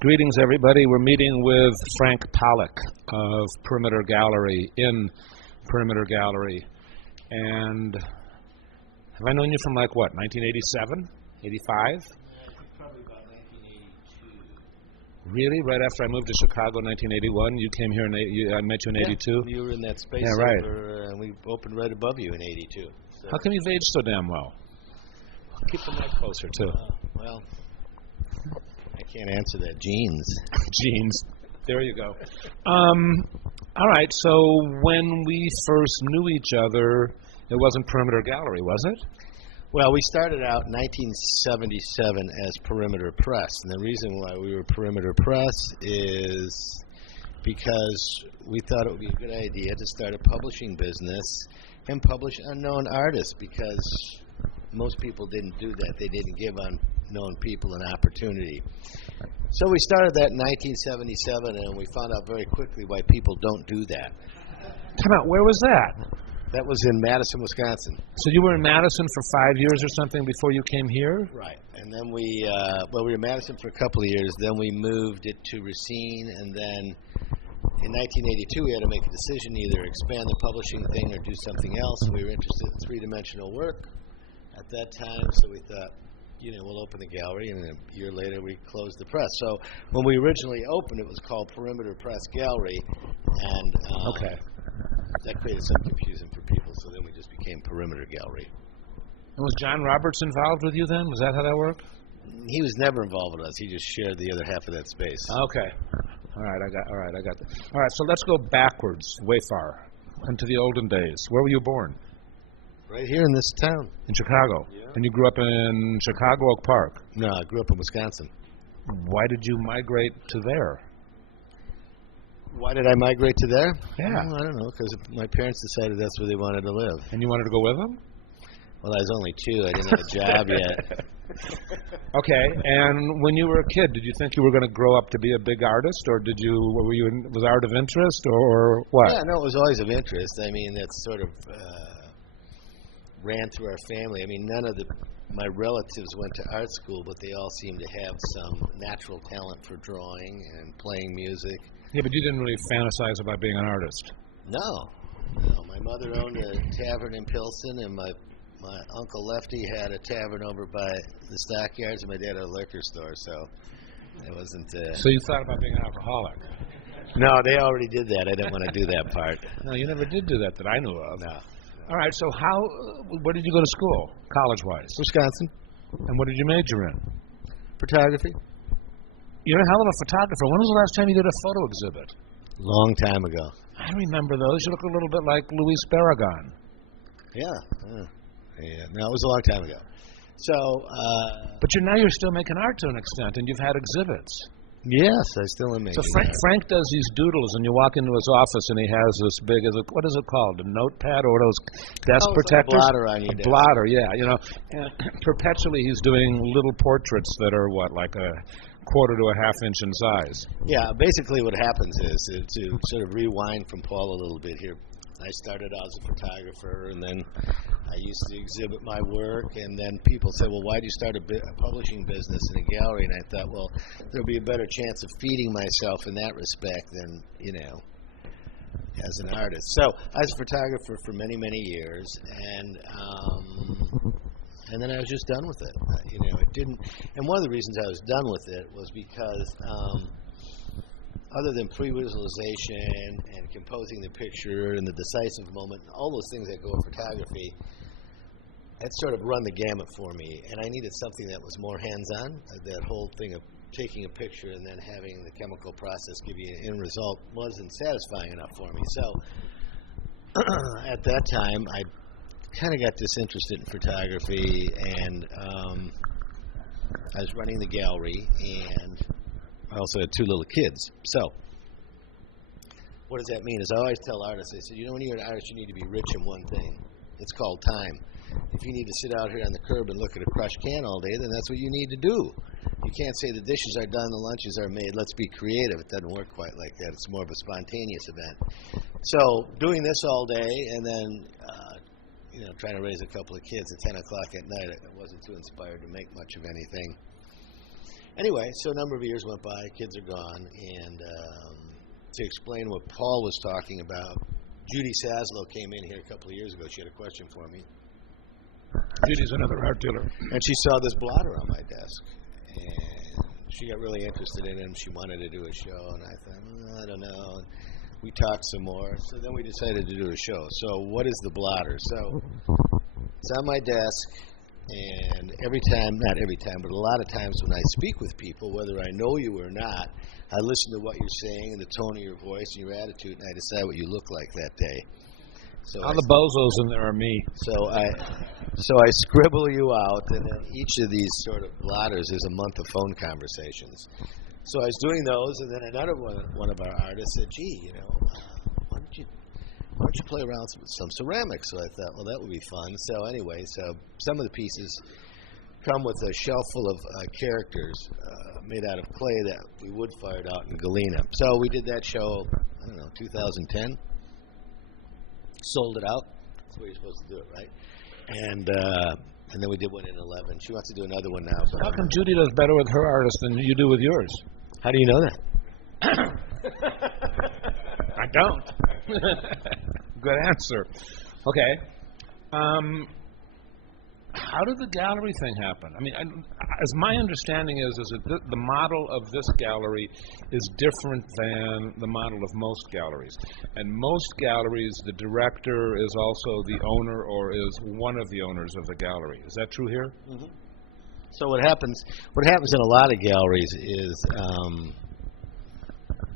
Greetings, everybody. We're meeting with Frank Paluch of Perimeter Gallery, in Perimeter Gallery. And have I known you from, like, what, 1987? 85? Probably about 1982. Really? Right after I moved to Chicago in 1981? You came here in, I met you in 82? You were in that space. Yeah, right. And we opened right above you in 82. So. How come you've aged so damn well? Keep the mic closer, too. Well, I can't answer that. Genes. Genes. There you go. All right, so when we first knew each other, it wasn't Perimeter Gallery, was it? Well, we started out in 1977 as Perimeter Press, and the reason why we were Perimeter Press is because we thought it would be a good idea to start a publishing business and publish unknown artists, because most people didn't do that. They didn't give unknown people an opportunity. So we started that in 1977, and we found out very quickly why people don't do that. Come out, where was that? That was in Madison, Wisconsin. So you were in Madison for 5 years or something before you came here? Right. And then we were in Madison for a couple of years. Then we moved it to Racine, and then in 1982 we had to make a decision, either expand the publishing thing or do something else. We were interested in three-dimensional work at that time, so we thought, we'll open the gallery, and a year later we closed the press. So when we originally opened, it was called Perimeter Press Gallery, and that created some confusion for people, so then we just became Perimeter Gallery. And was John Roberts involved with you then? Was that how that worked? He was never involved with us. He just shared the other half of that space. Okay. All right, I got that. All right, so let's go backwards, way far, into the olden days. Where were you born? Right here in this town. In Chicago? Yeah. And you grew up in Chicago, Oak Park? No, I grew up in Wisconsin. Why did you migrate to there? Why did I migrate to there? Yeah. Well, I don't know, because my parents decided that's where they wanted to live. And you wanted to go with them? Well, I was only 2. I didn't have a job yet. Okay, and when you were a kid, did you think you were going to grow up to be a big artist, or was art of interest, or what? Yeah, no, it was always of interest. I mean, that's sort of ran through our family. I mean, none of my relatives went to art school, but they all seemed to have some natural talent for drawing and playing music. Yeah, but you didn't really fantasize about being an artist. No. My mother owned a tavern in Pilsen, and my Uncle Lefty had a tavern over by the stockyards, and my dad had a liquor store, so it wasn't... So you thought about being an alcoholic? No, they already did that. I didn't want to do that part. No, you never did do that I knew of. No. All right, so where did you go to school, college-wise? Wisconsin. And what did you major in? Photography. You're a hell of a photographer. When was the last time you did a photo exhibit? Long time ago. I remember those. You look a little bit like Louis Barragan. Yeah. No, it was a long time ago. So. But you're still making art to an extent, and you've had exhibits. Yes, I still am making art. So Frank does these doodles, and you walk into his office, and he has this big, what is it called, a notepad or those desk protectors? Like a blotter on your desk. Blotter, yeah. And perpetually he's doing little portraits that are, like a quarter to a half inch in size. Yeah, basically what happens is, to sort of rewind from Paul a little bit here, I started out as a photographer, and then I used to exhibit my work, and then people said, well, why did you start a publishing business in a gallery? And I thought, well, there'll be a better chance of feeding myself in that respect than, as an artist. So I was a photographer for many, many years, and then I was just done with it. It didn't, and one of the reasons I was done with it was because other than pre-visualization and composing the picture and the decisive moment, all those things that go with photography, that sort of run the gamut for me, and I needed something that was more hands-on. That whole thing of taking a picture and then having the chemical process give you an end result wasn't satisfying enough for me. So at that time, I kind of got disinterested in photography, and I was running the gallery, and I also had 2 little kids. So what does that mean? Is I always tell artists, I said, when you're an artist, you need to be rich in one thing. It's called time. If you need to sit out here on the curb and look at a crushed can all day, then that's what you need to do. You can't say the dishes are done, the lunches are made, let's be creative. It doesn't work quite like that. It's more of a spontaneous event. So doing this all day, and then trying to raise a couple of kids at 10 o'clock at night, I wasn't too inspired to make much of anything. Anyway, so a number of years went by, kids are gone, and to explain what Paul was talking about, Judy Saslow came in here a couple of years ago. She had a question for me. Judy's another art dealer. And she saw this blotter on my desk, and she got really interested in him. She wanted to do a show, and I thought, I don't know. And we talked some more, so then we decided to do a show. So what is the blotter? So it's on my desk, and every time, not every time, but a lot of times when I speak with people, whether I know you or not, I listen to what you're saying and the tone of your voice and your attitude, and I decide what you look like that day. So all the bozos in there are me. So I scribble you out, and then each of these sort of blotters is a month of phone conversations. So I was doing those, and then another one of our artists said, "Gee, why don't you play around with some ceramics?" So I thought, well, that would be fun. So anyway, so some of the pieces come with a shelf full of characters made out of clay that we wood fired out in Galena. So we did that show, 2010. Sold it out. That's the way you're supposed to do it, right? And then we did one in 11. She wants to do another one now. So how come Judy does better with her artist than you do with yours? How do you know that? I don't. Good answer. Okay. How did the gallery thing happen? I mean, as my understanding is that the model of this gallery is different than the model of most galleries. And most galleries, the director is also the owner or is one of the owners of the gallery. Is that true here? Mm-hmm. So what happens in a lot of galleries is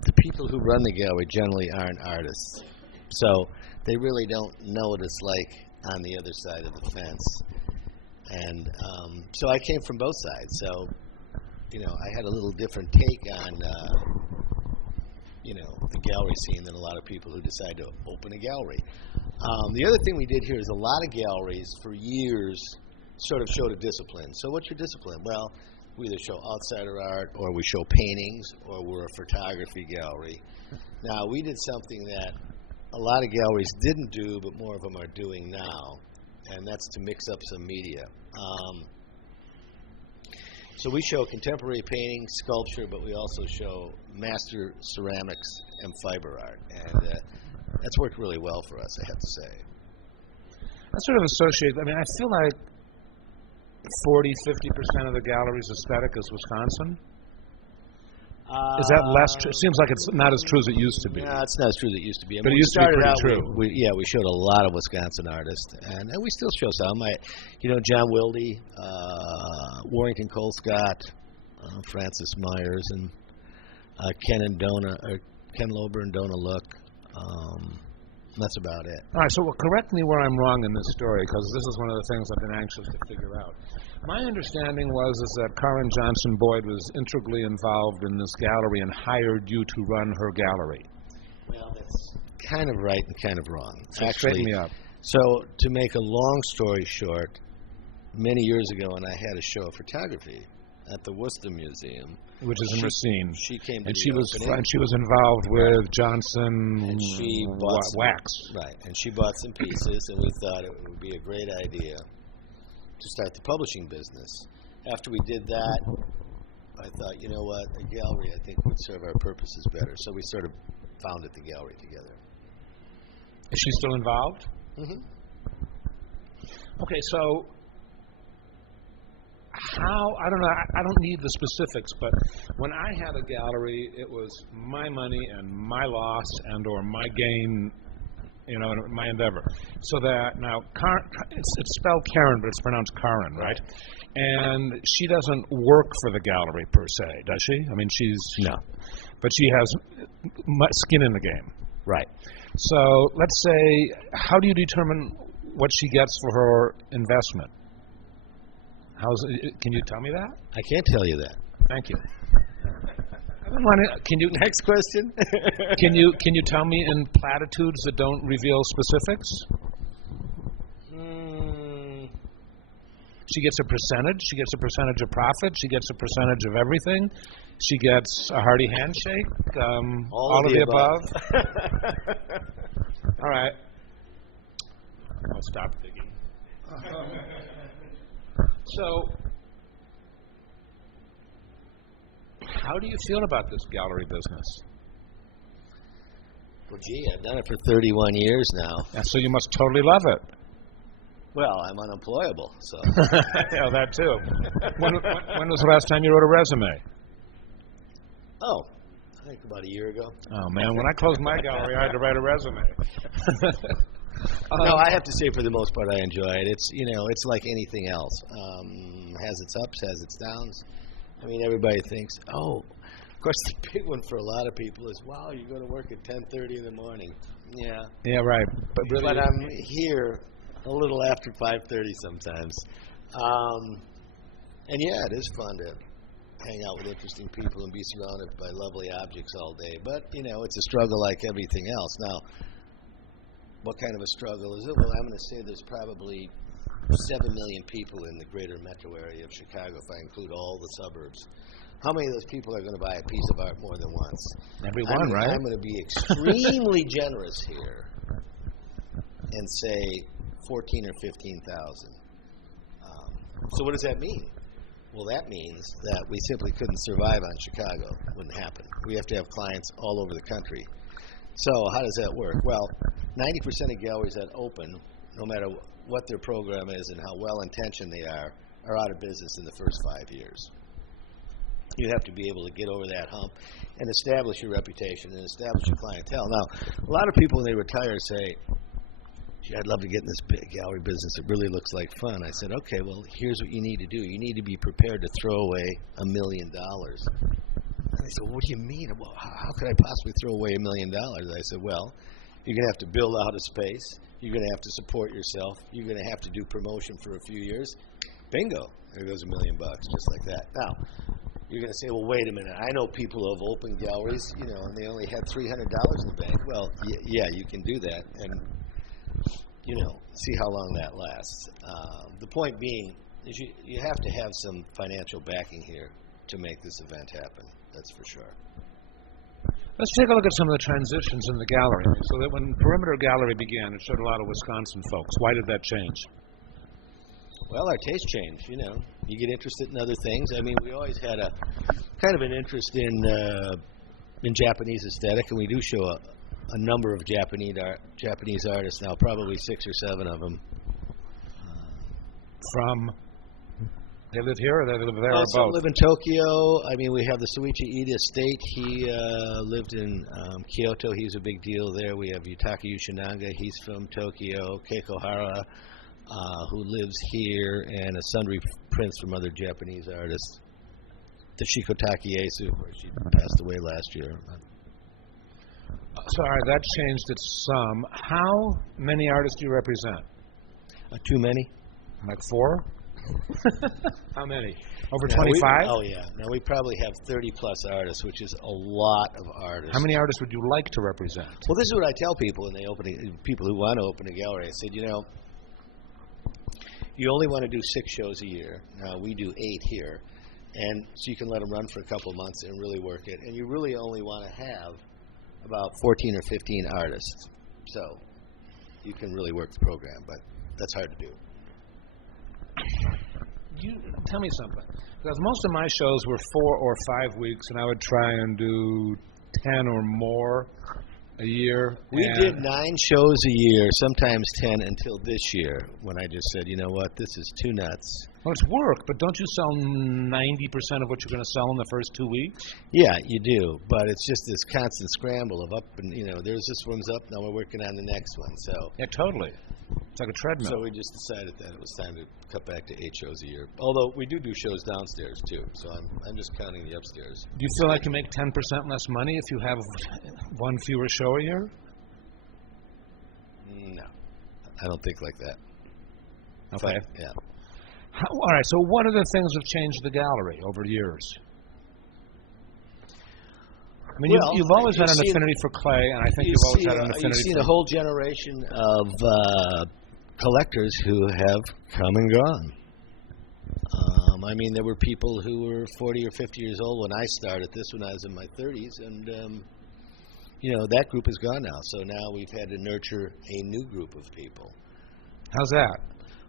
the people who run the gallery generally aren't artists. So they really don't know what it's like on the other side of the fence. And so I came from both sides. So, I had a little different take on, the gallery scene than a lot of people who decide to open a gallery. The other thing we did here is a lot of galleries for years sort of showed a discipline. So what's your discipline? Well, we either show outsider art or we show paintings or we're a photography gallery. Now, we did something that a lot of galleries didn't do, but more of them are doing now. And that's to mix up some media. So we show contemporary painting, sculpture, but we also show master ceramics and fiber art. And that's worked really well for us, I have to say. I sort of associate, I feel like 40-50% of the gallery's aesthetic is Wisconsin. Is that less true? It seems like it's not as true as it used to be. No, it's not as true as it used to be. But it used to be pretty true. We showed a lot of Wisconsin artists, and we still show some. John Wilde, Warrington Colescott, Francis Myers, and Ken Lober and Donna Look. That's about it. All right, so correct me where I'm wrong in this story, because this is one of the things I've been anxious to figure out. My understanding is that Karen Johnson Boyd was integrally involved in this gallery and hired you to run her gallery. Well, that's kind of right and kind of wrong. So straighten me up. So to make a long story short, many years ago when I had a show of photography at the Worcester Museum, which is in Racine, she came to and the she opening. And she was involved with Johnson and she bought wax. Right, and she bought some pieces, and we thought it would be a great idea to start the publishing business. After we did that, I thought, you know what, a gallery I think would serve our purposes better. So we sort of founded the gallery together. Is she still involved? Mm-hmm. Okay, so I don't know, I don't need the specifics, but when I had a gallery, it was my money and my loss and or my gain, my endeavor. So that now, it's spelled Karen, but it's pronounced Karen, right? And she doesn't work for the gallery per se, does she? No. But she has skin in the game. Right. So let's say, how do you determine what she gets for her investment? Can you tell me that? I can't tell you that. Thank you. Next question. Can you tell me in platitudes that don't reveal specifics? She gets a percentage. She gets a percentage of profit. She gets a percentage of everything. She gets a hearty handshake. All of the above. All right. I'll stop digging. So, How do you feel about this gallery business? Well, gee, I've done it for 31 years now. And so you must totally love it. Well, I'm unemployable, so. Yeah, that too. When was the last time you wrote a resume? Oh, I think about a year ago. Oh, man, when I closed my gallery, I had to write a resume. No, I have to say for the most part I enjoy it. It's, it's like anything else. Has its ups, has its downs. I mean, everybody thinks, of course, the big one for a lot of people is, wow, you go to work at 10:30 in the morning. Yeah. Yeah, right. But really, but I'm here a little after 5:30 sometimes. And yeah, it is fun to hang out with interesting people and be surrounded by lovely objects all day. But, it's a struggle like everything else. Now, what kind of a struggle is it? Well, I'm going to say there's probably 7 million people in the greater metro area of Chicago, if I include all the suburbs. How many of those people are going to buy a piece of art more than once? Everyone, right? I'm going to be extremely generous here and say 14 or 15,000. So what does that mean? Well, that means that we simply couldn't survive on Chicago. It wouldn't happen. We have to have clients all over the country. So how does that work? Well, 90% of galleries that open, no matter what their program is and how well-intentioned they are out of business in the first 5 years. You have to be able to get over that hump and establish your reputation and establish your clientele. Now, a lot of people when they retire say, gee, I'd love to get in this big gallery business. It really looks like fun. I said, okay, well, here's what you need to do. You need to be prepared to throw away $1 million. And they said, well, what do you mean? Well, how could I possibly throw away $1 million? I said, well, you're going to have to build out a space. You're going to have to support yourself. You're going to have to do promotion for a few years. Bingo. There goes $1 million, just like that. Now, you're going to say, well, wait a minute. I know people who have opened galleries, and they only had $300 in the bank. Well, yeah, you can do that. And see how long that lasts. The point being is you have to have some financial backing here to make this event happen. That's for sure. Let's take a look at some of the transitions in the gallery. So that when Perimeter Gallery began, it showed a lot of Wisconsin folks. Why did that change? Well, our taste changed. You get interested in other things. I mean, we always had a kind of an interest in Japanese aesthetic, and we do show a number of Japanese artists now, probably 6 or 7 of them. They live here or they live there or some both? Live in Tokyo. I mean, we have the Suichi Ida estate. He lived in Kyoto. He's a big deal there. We have Yutaka Yoshinaga. He's from Tokyo. Keiko Hara, who lives here, and a sundry prints from other Japanese artists. Toshiko Takiesu, of course, she passed away last year. Sorry, that changed it some. How many artists do you represent? Too many. Like 4? How many? Over now 25? Oh, yeah. Now, we probably have 30-plus artists, which is a lot of artists. How many artists would you like to represent? Well, this is what I tell people when they people who want to open a gallery. I said, you only want to do 6 shows a year. Now, we do 8 here. And so you can let them run for a couple months and really work it. And you really only want to have about 14 or 15 artists. So you can really work the program, but that's hard to do. You tell me something, because most of my shows were 4 or 5 weeks, and I would try and do 10 or more a year. We did 9 shows a year, sometimes 10 until this year, when I just said, you know what, this is too nuts. Well, it's work, but don't you sell 90% of what you're going to sell in the first 2 weeks? Yeah, you do, but it's just this constant scramble of up and, there's this one's up, now we're working on the next one. So yeah, totally. It's like a treadmill. So we just decided that it was time to cut back to 8 shows a year. Although we do shows downstairs too, so I'm just counting the upstairs. Do you feel like you make 10% less money if you have 1 fewer show a year? No, I don't think like that. Okay. But, yeah. All right. So what other things have changed the gallery over years? I mean, well, you've always had an affinity for clay, and I think you've always had an affinity for... You've seen a whole generation of collectors who have come and gone. I mean, there were people who were 40 or 50 years old when I started this, when I was in my 30s, and, that group is gone now. So now we've had to nurture a new group of people. How's that?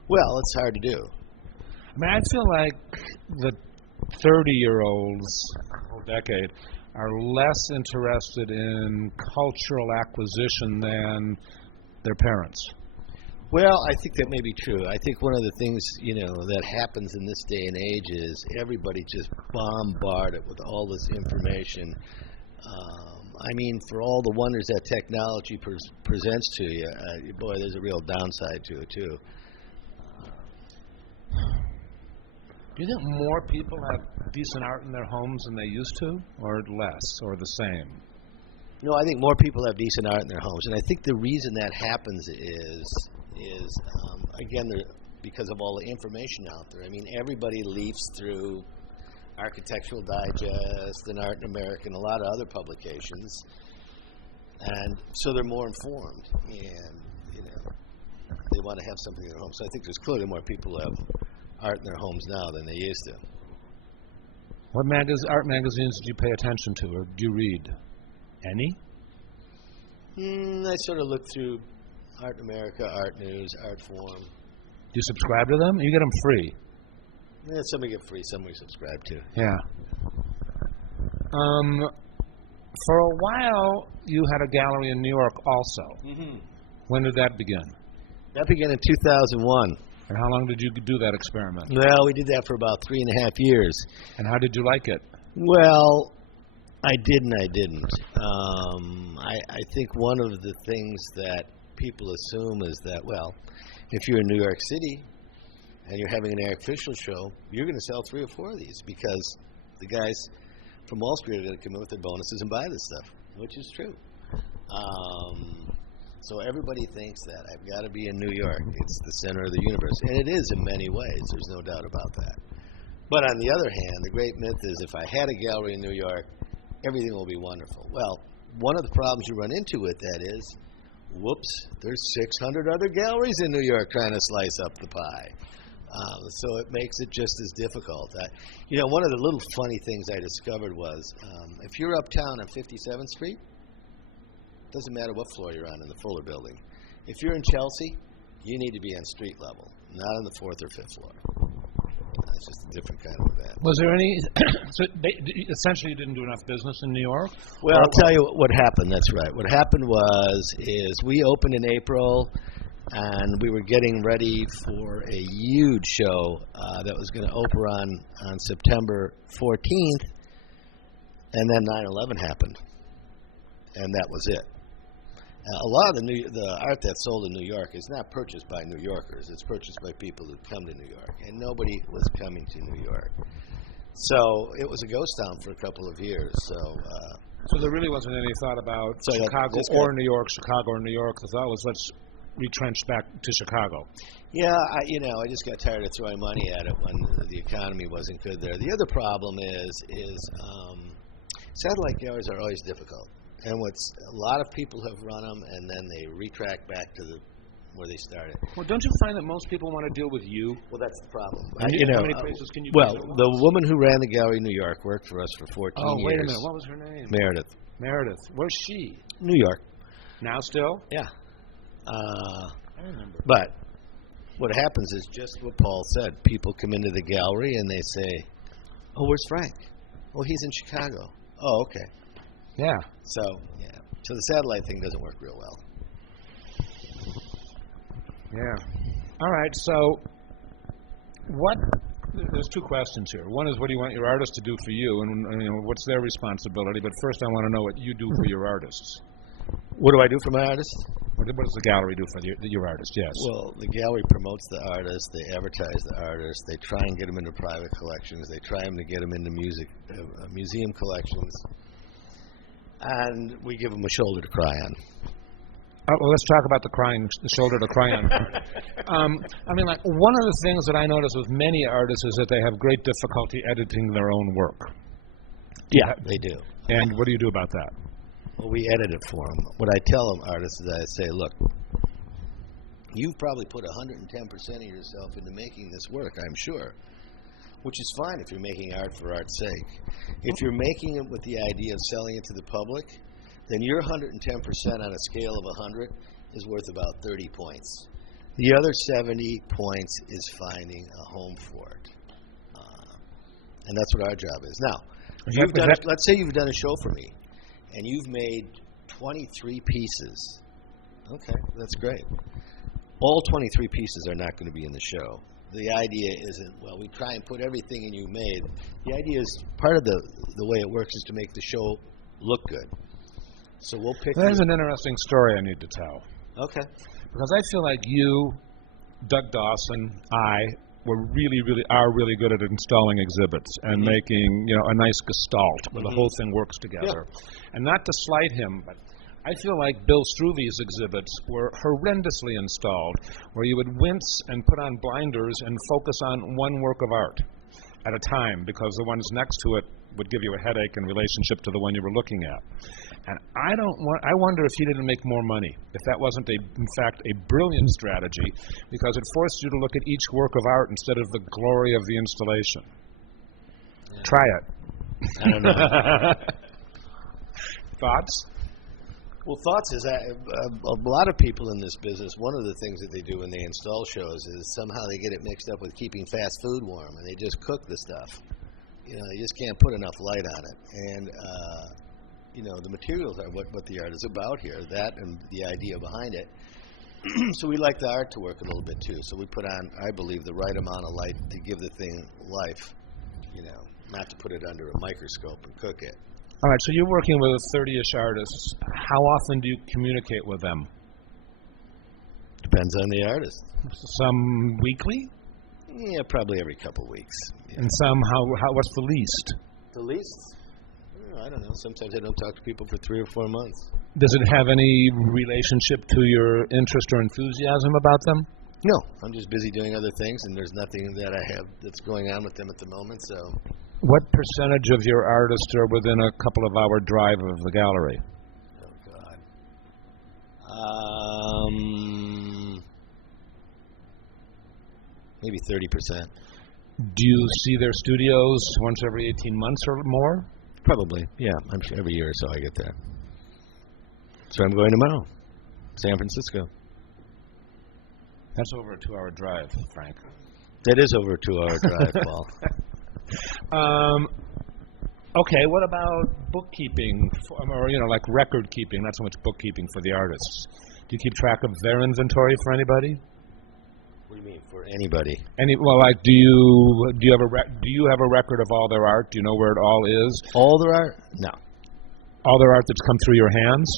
Well, it's hard to do. I mean, I feel like the 30-year-olds, a whole decade, are less interested in cultural acquisition than their parents. Well, I think that may be true. I think one of the things, that happens in this day and age is everybody just bombarded with all this information. For all the wonders that technology presents to you, boy, there's a real downside to it, too. Do you think more people have decent art in their homes than they used to, or less, or the same? No, I think more people have decent art in their homes, and I think the reason that happens is again, because of all the information out there. Everybody leafs through Architectural Digest and Art in America and a lot of other publications, and so they're more informed, and they want to have something in their home. So I think there's clearly more people who have art in their homes now than they used to. What art magazines do you pay attention to, or do you read? Any? I sort of look through Art in America, Art News, Art Forum. Do you subscribe to them? You get them free. Yeah, some we get free, some we subscribe to. Yeah. For a while, you had a gallery in New York also. Mm-hmm. When did that begin? That began in 2001. And how long did you do that experiment? Well, we did that for about 3.5 years. And how did you like it? Well, I did and I didn't. I think one of the things that people assume is that, well, if you're in New York City and you're having an artificial show, you're going to sell 3 or 4 of these because the guys from Wall Street are going to come in with their bonuses and buy this stuff, which is true. So everybody thinks that I've got to be in New York. It's the center of the universe. And it is in many ways. There's no doubt about that. But on the other hand, the great myth is if I had a gallery in New York, everything will be wonderful. Well, one of the problems you run into with that is, whoops, there's 600 other galleries in New York trying to slice up the pie. So it makes it just as difficult. One of the little funny things I discovered was if you're uptown on 57th Street, doesn't matter what floor you're on in the Fuller building. If you're in Chelsea, you need to be on street level, not on the 4th or 5th floor. It's just a different kind of event. Was there any, essentially you didn't do enough business in New York? Well, I'll tell you what happened, that's right. What happened is we opened in April, and we were getting ready for a huge show that was going to open on September 14th, and then 9/11 happened, and that was it. A lot of the art that's sold in New York is not purchased by New Yorkers. It's purchased by people who come to New York, and nobody was coming to New York. So it was a ghost town for a couple of years. So there really wasn't any thought about Chicago or New York, Chicago or New York. The thought was let's retrench back to Chicago. Yeah, I just got tired of throwing money at it when the economy wasn't good there. The other problem is satellite galleries are always difficult. And a lot of people have run them, and then they retract back to where they started. Well, don't you find that most people want to deal with you? Well, that's the problem. How many places can you Well, the woman who ran the gallery in New York worked for us for 14 years. Oh, wait a minute. What was her name? Meredith. Where's she? New York. Now still? Yeah. I remember. But what happens is just what Paul said. People come into the gallery, and they say, oh, where's Frank? Oh, he's in Chicago. Oh, okay. Yeah. So the satellite thing doesn't work real well. Yeah. All right. So, there's 2 questions here. One is, what do you want your artists to do for you, and what's their responsibility? But first, I want to know what you do for your artists. What do I do for my artists? What does the gallery do for your artists? Yes. Well, the gallery promotes the artists. They advertise the artists. They try and get them into private collections. They try to get them into museum collections. And we give them a shoulder to cry on. Well, let's talk about the shoulder to cry on. One of the things that I notice with many artists is that they have great difficulty editing their own work. Yeah, they do. And what do you do about that? Well, we edit it for them. What I tell them, artists, is I say, look, you've probably put 110% of yourself into making this work, I'm sure. Which is fine if you're making art for art's sake. If you're making it with the idea of selling it to the public, then your 110% on a scale of 100 is worth about 30 points. The other 70 points is finding a home for it. And that's what our job is. Now, let's say you've done a show for me, and you've made 23 pieces. Okay, that's great. All 23 pieces are not going to be in the show. The idea isn't, well, we try and put everything in you made. The idea is, part of the way it works is to make the show look good. So we'll pick... There's an interesting story I need to tell. Okay. Because I feel like you, Doug Dawson, are really good at installing exhibits and making, a nice gestalt where the whole thing works together. Yeah. And not to slight him, but I feel like Bill Struve's exhibits were horrendously installed, where you would wince and put on blinders and focus on one work of art at a time, because the ones next to it would give you a headache in relationship to the one you were looking at. And I wonder if he didn't make more money, if that wasn't, in fact, a brilliant strategy, because it forced you to look at each work of art instead of the glory of the installation. Yeah. Try it. I don't know. Thoughts? Well, thoughts is that a lot of people in this business, one of the things that they do when they install shows is somehow they get it mixed up with keeping fast food warm, and they just cook the stuff. They just can't put enough light on it. And, the materials are what the art is about here, that and the idea behind it. So we like the art to work a little bit, too. So we put on, I believe, the right amount of light to give the thing life, not to put it under a microscope and cook it. All right, so you're working with 30-ish artists. How often do you communicate with them? Depends on the artist. Some weekly? Yeah, probably every couple weeks. Yeah. And some, what's the least? The least? I don't know. Sometimes I don't talk to people for 3 or 4 months. Does it have any relationship to your interest or enthusiasm about them? No. I'm just busy doing other things, and there's nothing that I have that's going on with them at the moment, so... What percentage of your artists are within a couple of hour drive of the gallery? Oh, God. Maybe 30%. Do you see their studios once every 18 months or more? Probably, yeah. I'm sure every year or so I get there. So I'm going tomorrow. San Francisco. That's over a 2-hour drive, Frank. That is over a 2-hour drive, Paul. Okay, what about bookkeeping, or like record keeping, not so much bookkeeping for the artists? Do you keep track of their inventory for anybody? What do you mean, for anybody? Do you have a record of all their art? Do you know where it all is? All their art? No. All their art that's come through your hands?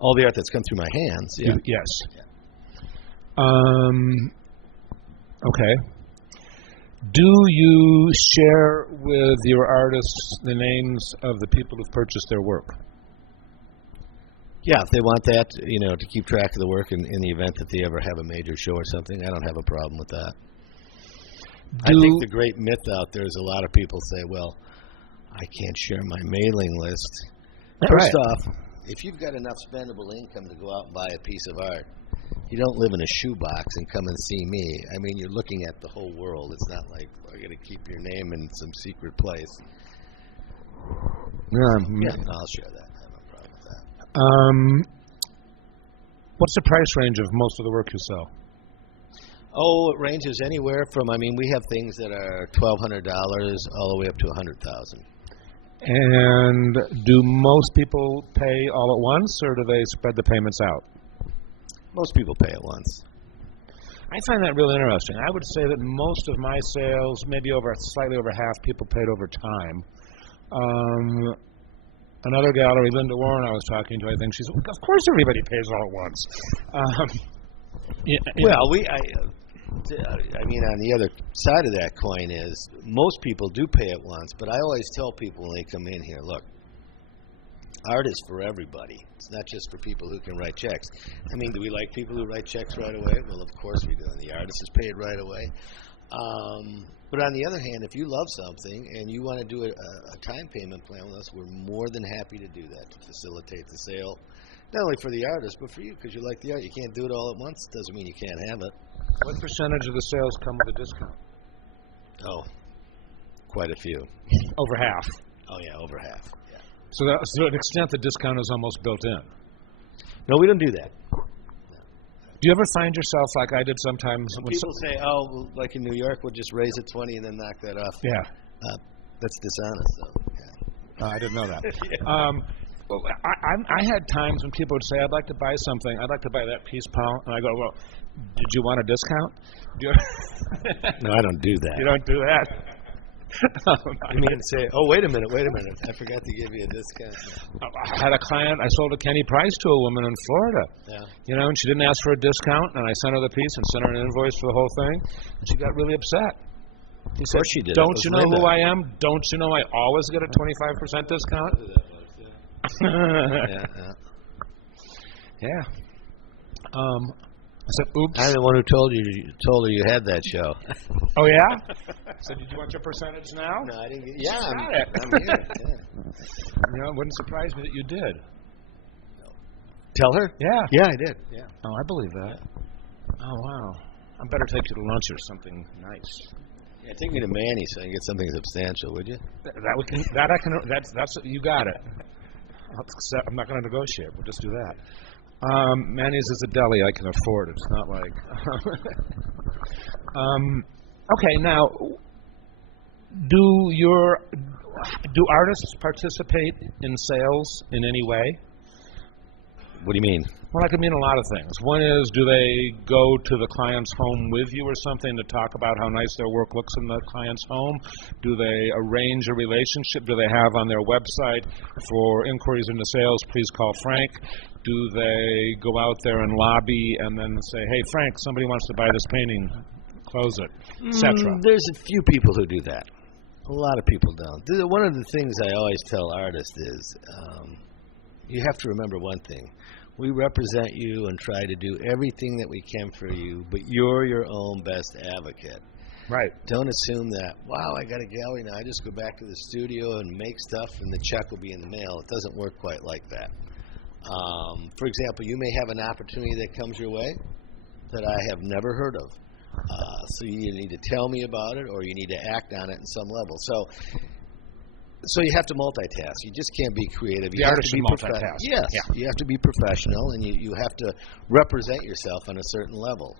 All the art that's come through my hands, yeah. Yes. Yeah. Okay. Do you share with your artists the names of the people who've purchased their work? Yeah, if they want that, to keep track of the work in the event that they ever have a major show or something, I don't have a problem with that. I think the great myth out there is a lot of people say, well, I can't share my mailing list. First off, if you've got enough spendable income to go out and buy a piece of art, you don't live in a shoebox and come and see me. I mean, you're looking at the whole world. It's not like I'm going to keep your name in some secret place. Yeah, I'll share that. I have no problem with that. What's the price range of most of the work you sell? Oh, it ranges anywhere from, we have things that are $1,200 all the way up to $100,000. And do most people pay all at once, or do they spread the payments out? Most people pay at once. I find that really interesting. I would say that most of my sales, maybe slightly over half, people paid over time. Another gallery, Linda Warren, I was talking to, I think she's, of course everybody pays all at once. On the other side of that coin is most people do pay at once, but I always tell people when they come in here, look, art is for everybody. It's not just for people who can write checks. Do we like people who write checks right away? Well, of course we do, and the artist is paid right away. But on the other hand, if you love something and you want to do a time payment plan with us, we're more than happy to do that to facilitate the sale. Not only for the artist, but for you, because you like the art. You can't do it all at once. Doesn't mean you can't have it. What percentage of the sales come with a discount? Oh, quite a few. Over half? Oh, yeah, over half. Yeah. So to an extent, the discount is almost built in? No, we don't do that. No. Do you ever find yourself like I did sometimes? When people say, "Oh, well, like in New York, we'll just raise it 20 and then knock that off." Yeah. That's dishonest, though. Yeah. I didn't know that. Yeah. Well, I had times when people would say, "I'd like to buy something. I'd like to buy that piece, Paul," and I go, "Well, did you want a discount?" No, I don't do that. You don't do that. You mean say, "Oh, wait a minute, I forgot to give you a discount." I had a client. I sold a Kenny Price to a woman in Florida. Yeah. You know, and she didn't ask for a discount, and I sent her the piece and sent her an invoice for the whole thing, and she got really upset. He said, she did. "Don't you know who I am? Don't you know I always get a 25% discount?" Yeah. I said, "Oops." I'm the one who told her you had that show. Oh yeah. So did you want your percentage now? No, I didn't get. Yeah, I'm here. Yeah. You know, it wouldn't surprise me that you did. Tell her? Yeah. Yeah, I did. Yeah. Oh, I believe that. Oh wow. I better take you to lunch or something nice. Yeah, take me to Manny's so I can get something substantial, would you? That's you got it. I'm not going to negotiate. We'll just do that. Manny's is a deli I can afford. It's not like. Okay, now, do artists participate in sales in any way? What do you mean? Well, that could mean a lot of things. One is, do they go to the client's home with you or something to talk about how nice their work looks in the client's home? Do they arrange a relationship? Do they have on their website, for inquiries into sales, please call Frank? Do they go out there and lobby and then say, hey, Frank, somebody wants to buy this painting, close it, etc.? There's a few people who do that. A lot of people don't. One of the things I always tell artists is you have to remember one thing. We represent you and try to do everything that we can for you, but you're your own best advocate. Right. Don't assume that, wow, I got a gallery now, I just go back to the studio and make stuff and the check will be in the mail. It doesn't work quite like that. For example, you may have an opportunity that comes your way that I have never heard of. So you either need to tell me about it or you need to act on it in some level. So you have to multitask. You just can't be creative. You the have artist to be should multitask. Yes, yeah. You have to be professional, and you have to represent yourself on a certain level.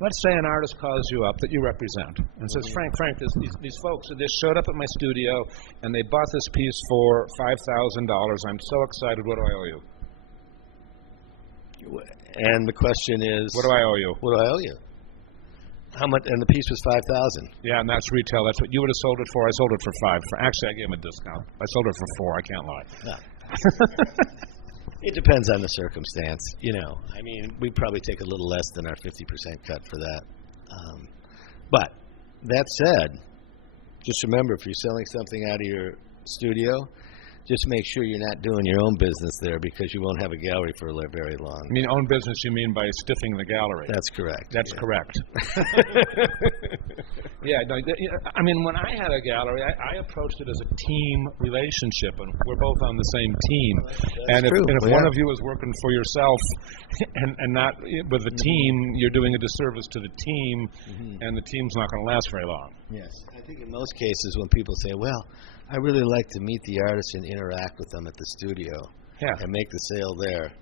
Let's say an artist calls you up that you represent and says, Frank, these folks just showed up at my studio and they bought this piece for $5,000. I'm so excited. What do I owe you? And the question is, what do I owe you? What do I owe you? How much? And the piece was $5,000. Yeah, and that's retail. That's what you would have sold it for. I sold it for $5,000. Actually, I gave him a discount. I sold it for $4,000. I can't lie. No. It depends on the circumstance. You know, I mean, we'd probably take a little less than our 50% cut for that. But that said, just remember, if you're selling something out of your studio, just make sure you're not doing your own business there because you won't have a gallery for very long. I mean, own business, you mean by stiffing the gallery? That's correct. That's correct. Yeah, no, I mean, when I had a gallery, I approached it as a team relationship, and we're both on the same team. That's true. And if one of you is working for yourself and not with the team, you're doing a disservice to the team, and the team's not going to last very long. Yes. I think in most cases when people say, well, I really like to meet the artist and interact with them at the studio and make the sale there.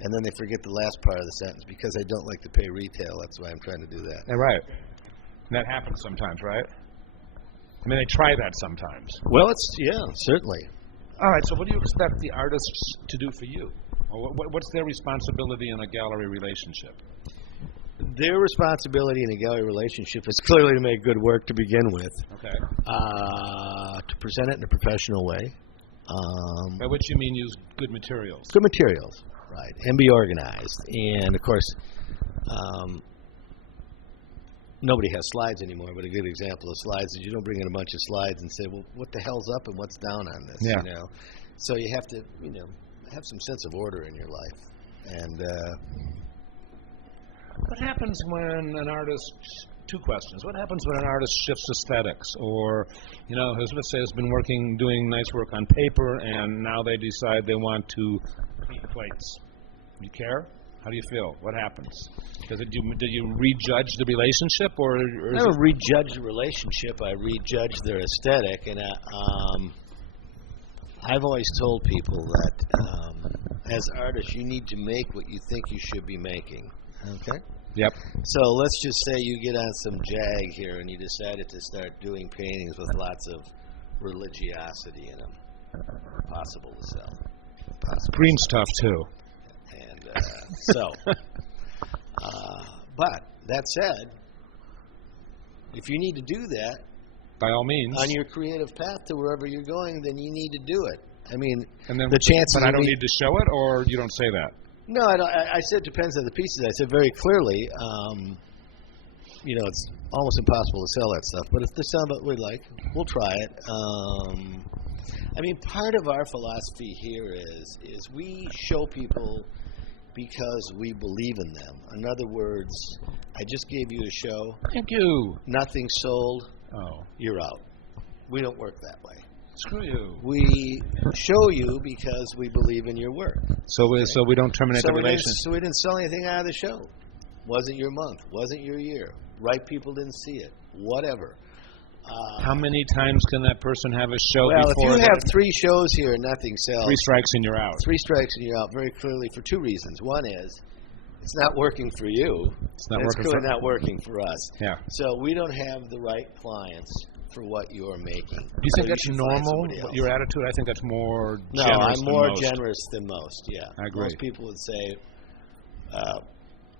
And then they forget the last part of the sentence, because I don't like to pay retail. That's why I'm trying to do that. Yeah, right. And that happens sometimes, right? I mean, they try that sometimes. Well, certainly. All right, so what do you expect the artists to do for you? Or what's their responsibility in a gallery relationship? Their responsibility in a gallery relationship is clearly to make good work to begin with. Okay. To present it in a professional way. By which you mean use good materials. Good materials, right, and be organized. And, of course, nobody has slides anymore, but a good example of slides is you don't bring in a bunch of slides and say, well, what the hell's up and what's down on this, you know? So you have to, have some sense of order in your life. And what happens when an artist, two questions, what happens when an artist shifts aesthetics or, let's say has been doing nice work on paper and now they decide they want to paint plates? Do you care? How do you feel? What happens? Do you rejudge the relationship or I don't rejudge the relationship. I rejudge their aesthetic. And I've always told people that as artists, you need to make what you think you should be making. Okay? Yep. So let's just say you get on some jag here and you decided to start doing paintings with lots of religiosity in them. Possible to sell. Green stuff, too. And but that said, if you need to do that, by all means, on your creative path to wherever you're going, then you need to do it. I mean, and then, the chances. But I don't need to show it, or you don't say that? No, I said it depends on the pieces. I said very clearly, it's almost impossible to sell that stuff. But if there's some that we like, we'll try it. I mean, part of our philosophy here is we show people because we believe in them. In other words, I just gave you a show. Thank you. Nothing sold. Oh. You're out. We don't work that way. Screw you. We show you because we believe in your work. So we don't terminate the relationship. So we didn't sell anything out of the show. Wasn't your month. Wasn't your year. Right people didn't see it. Whatever. How many times can that person have a show well, before? Well, if you have 3 shows here and nothing sells. 3 strikes and you're out. 3 strikes and you're out very clearly for 2 reasons. One is it's not working for you. It's not working clearly not working for us. Yeah. So we don't have the right clients for what you're making. Do you think that's normal, your attitude? I think that's more generous No, I'm more most. generous than most, yeah. I agree. Most people would say,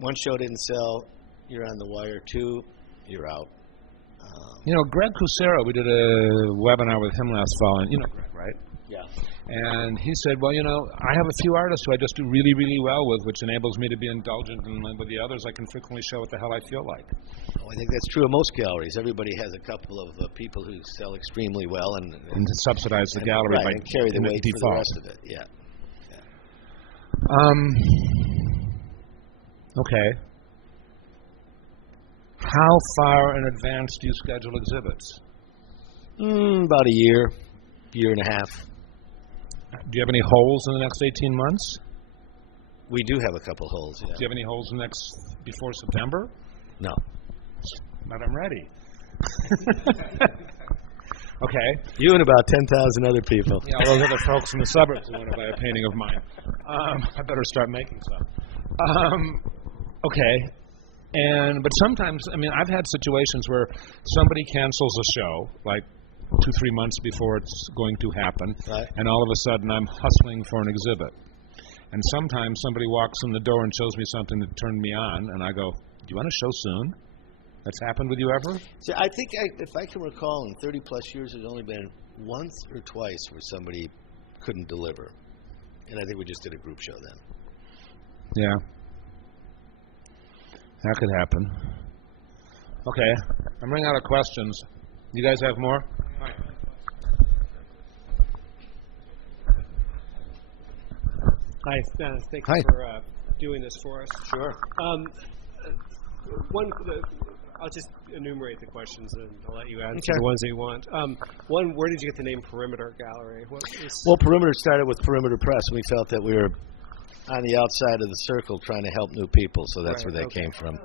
1 show didn't sell, you're on the wire. 2, you're out. Greg Cusero, we did a webinar with him last fall, and you know Greg, right? Yeah. And he said, well, I have a few artists who I just do really, really well with, which enables me to be indulgent, and with the others I can frequently show what the hell I feel like. Oh, I think that's true of most galleries. Everybody has a couple of people who sell extremely well and subsidize the gallery by and carry the weight default. for the rest of it. Yeah. Okay. How far in advance do you schedule exhibits? About a year and a half. Do you have any holes in the next 18 months? We do have a couple holes, yeah. Do you have any holes before September? No. But I'm ready. Okay. You and about 10,000 other people. Yeah, all those other folks in the suburbs who want to buy a painting of mine. I better start making some. Okay. But sometimes, I've had situations where somebody cancels a show, like 2-3 months before it's going to happen, right. And all of a sudden I'm hustling for an exhibit. And sometimes somebody walks in the door and shows me something that turned me on, and I go, do you want to show soon? That's happened with you ever? See, I think if I can recall, in 30-plus years, there's only been once or twice where somebody couldn't deliver. And I think we just did a group show then. Yeah. That could happen. Okay. I'm running out of questions. You guys have more? Hi. Thank you for doing this for us. Sure. I'll just enumerate the questions and I'll let you answer the ones that you want. One, where did you get the name Perimeter Gallery? Well, Perimeter started with Perimeter Press. We felt that we were on the outside of the circle trying to help new people, so that's where that came from.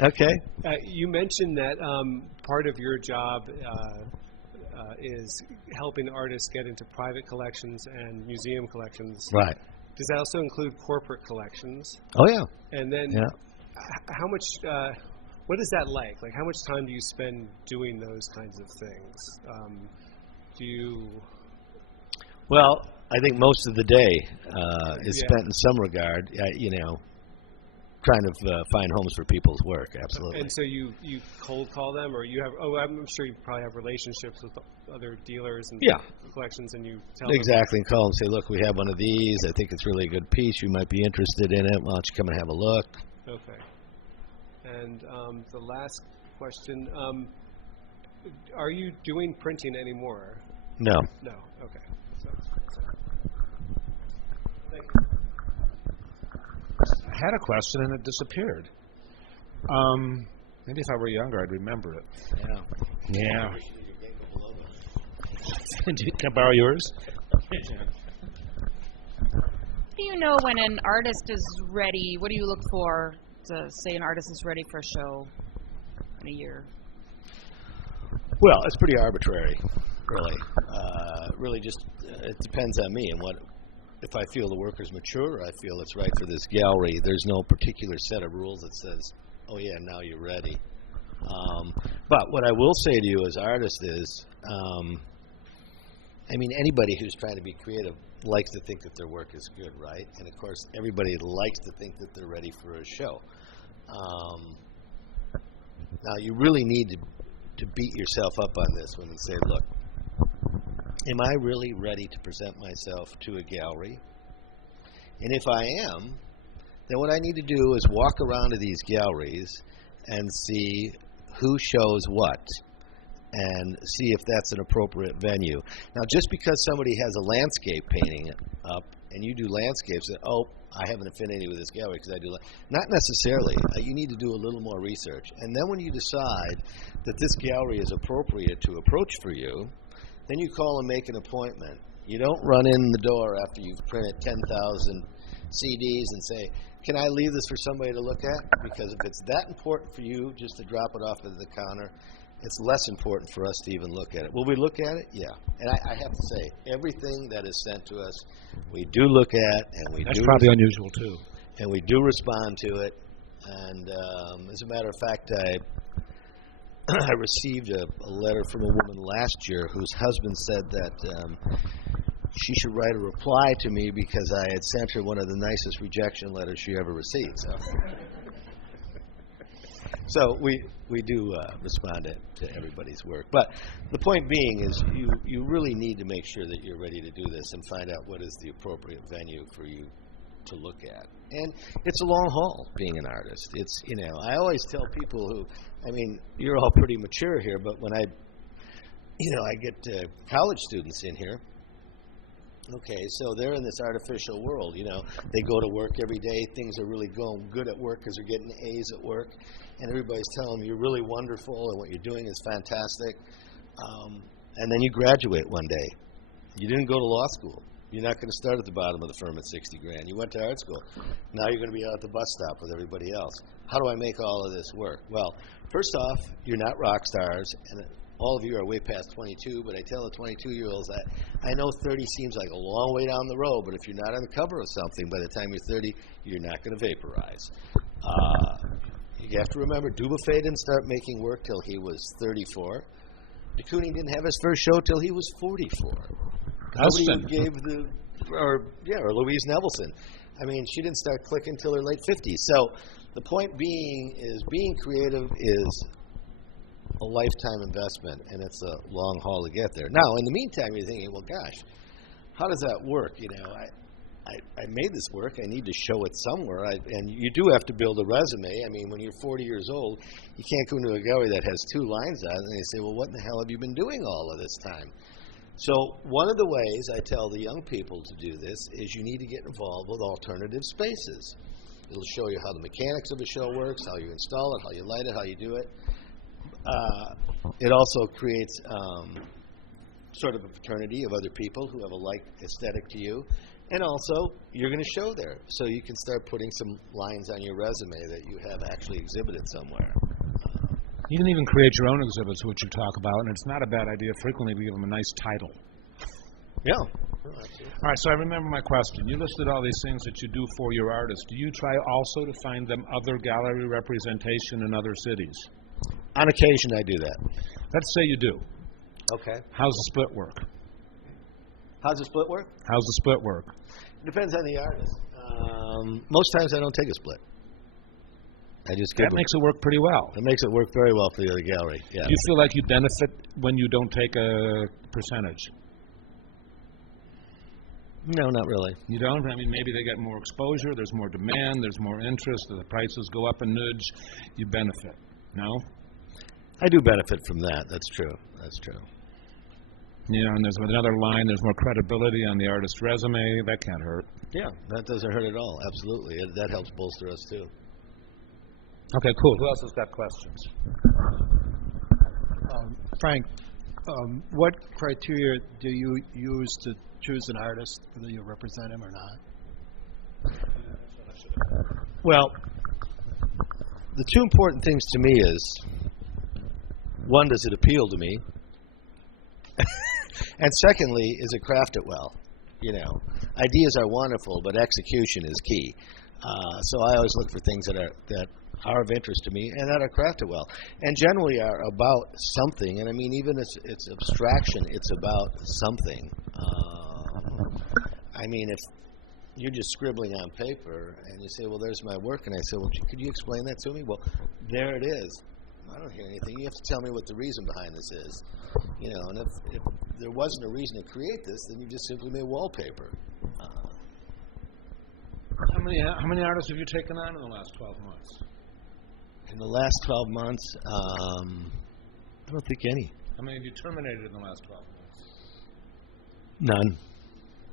Okay. You mentioned that part of your job is helping artists get into private collections and museum collections. Right. Does that also include corporate collections? Oh, yeah. And then how much, what is that like? Like, how much time do you spend doing those kinds of things? Well, I think most of the day is spent in some regard, trying to find homes for people's work, absolutely. And so you cold call them, or you have, I'm sure you probably have relationships with other dealers and collections, and you tell them. Exactly, and call them and say, look, we have one of these, I think it's really a good piece, you might be interested in it, why don't you come and have a look? Okay. And the last question, are you doing printing anymore? No. No, okay. I had a question and it disappeared. Maybe if I were younger, I'd remember it. Yeah. Can I borrow yours? How do you know when an artist is ready? What do you look for to say an artist is ready for a show in a year? Well, it's pretty arbitrary. really. Really just, it depends on me and what, if I feel the work is mature or I feel it's right for this gallery. There's no particular set of rules that says, oh yeah, now you're ready. But what I will say to you as artist is, I mean, anybody who's trying to be creative likes to think that their work is good, right? And of course, everybody likes to think that they're ready for a show. Now, you really need to beat yourself up on this when you say, look, am I really ready to present myself to a gallery? And if I am, then what I need to do is walk around to these galleries and see who shows what and see if that's an appropriate venue. Now, just because somebody has a landscape painting up and you do landscapes, oh, I have an affinity with this gallery because I do. Not necessarily. You need to do a little more research. And then when you decide that this gallery is appropriate to approach for you, then you call and make an appointment. You don't run in the door after you've printed 10,000 CDs and say, can I leave this for somebody to look at? Because if it's that important for you just to drop it off at the counter, it's less important for us to even look at it. Will we look at it? Yeah. And I have to say, everything that is sent to us, we do look at, and we That's do. That's probably unusual, too. And we do respond to it. And as a matter of fact, I received a letter from a woman last year whose husband said that she should write a reply to me because I had sent her one of the nicest rejection letters she ever received. So we do respond to everybody's work. But the point being is you really need to make sure that you're ready to do this and find out what is the appropriate venue for you to look at. And it's a long haul being an artist. It's, you know, I always tell people who, I mean, you're all pretty mature here, but when I get college students in here, okay, so they're in this artificial world, you know. They go to work every day. Things are really going good at work because they're getting A's at work. And everybody's telling them you're really wonderful and what you're doing is fantastic. And then you graduate one day. You didn't go to law school. You're not going to start at the bottom of the firm at 60 grand. You went to art school. Now you're going to be out at the bus stop with everybody else. How do I make all of this work? Well, first off, you're not rock stars, and all of you are way past 22, but I tell the 22-year-olds that I know 30 seems like a long way down the road, but if you're not on the cover of something by the time you're 30, you're not going to vaporize. You have to remember, Dubuffet didn't start making work till he was 34. De Kooning didn't have his first show till he was 44. Nobody gave or Louise Nevelson. I mean, she didn't start clicking till her late 50s. So the point being is being creative is a lifetime investment, and it's a long haul to get there. Now, in the meantime, you're thinking, well, gosh, how does that work? You know, I made this work. I need to show it somewhere. And you do have to build a resume. I mean, when you're 40 years old, you can't go into a gallery that has 2 lines on it, and they say, well, what in the hell have you been doing all of this time? So one of the ways I tell the young people to do this is you need to get involved with alternative spaces. It'll show you how the mechanics of a show works, how you install it, how you light it, how you do it. It also creates sort of a fraternity of other people who have a like aesthetic to you. And also, you're going to show there. So you can start putting some lines on your resume that you have actually exhibited somewhere. You can even create your own exhibits, which you talk about, and it's not a bad idea. Frequently, we give them a nice title. Yeah. All right, so I remember my question. You listed all these things that you do for your artists. Do you try also to find them other gallery representation in other cities? On occasion, I do that. Let's say you do. Okay. How's the split work? How's the split work? How's the split work? It depends on the artist. Most times I don't take a split. I just give That makes it work pretty well. It makes it work very well for the other gallery. Yeah. Do you feel like you benefit when you don't take a percentage? No, not really. You don't? I mean, maybe they get more exposure, there's more demand, there's more interest, the prices go up a nudge, you benefit. No? I do benefit from that. That's true. That's true. Yeah, and there's another line, there's more credibility on the artist's resume. That can't hurt. Yeah, that doesn't hurt at all. Absolutely. That helps bolster us, too. Okay, cool. Who else has got questions? Frank, what criteria do you use to choose an artist, whether you represent him or not? Well, the 2 important things to me is, one, does it appeal to me? And secondly, is it crafted well? You know, ideas are wonderful, but execution is key. So I always look for things that are of interest to me and that are crafted well, and generally are about something. And I mean, even if it's abstraction, it's about something. I mean, if you're just scribbling on paper and you say, well, there's my work, and I say, well, could you explain that to me? Well, there it is. I don't hear anything. You have to tell me what the reason behind this is. You know, and if there wasn't a reason to create this, then you just simply made wallpaper. How many artists have you taken on in the last 12 months? In the last 12 months, I don't think any. How many have you terminated in the last 12 months? None.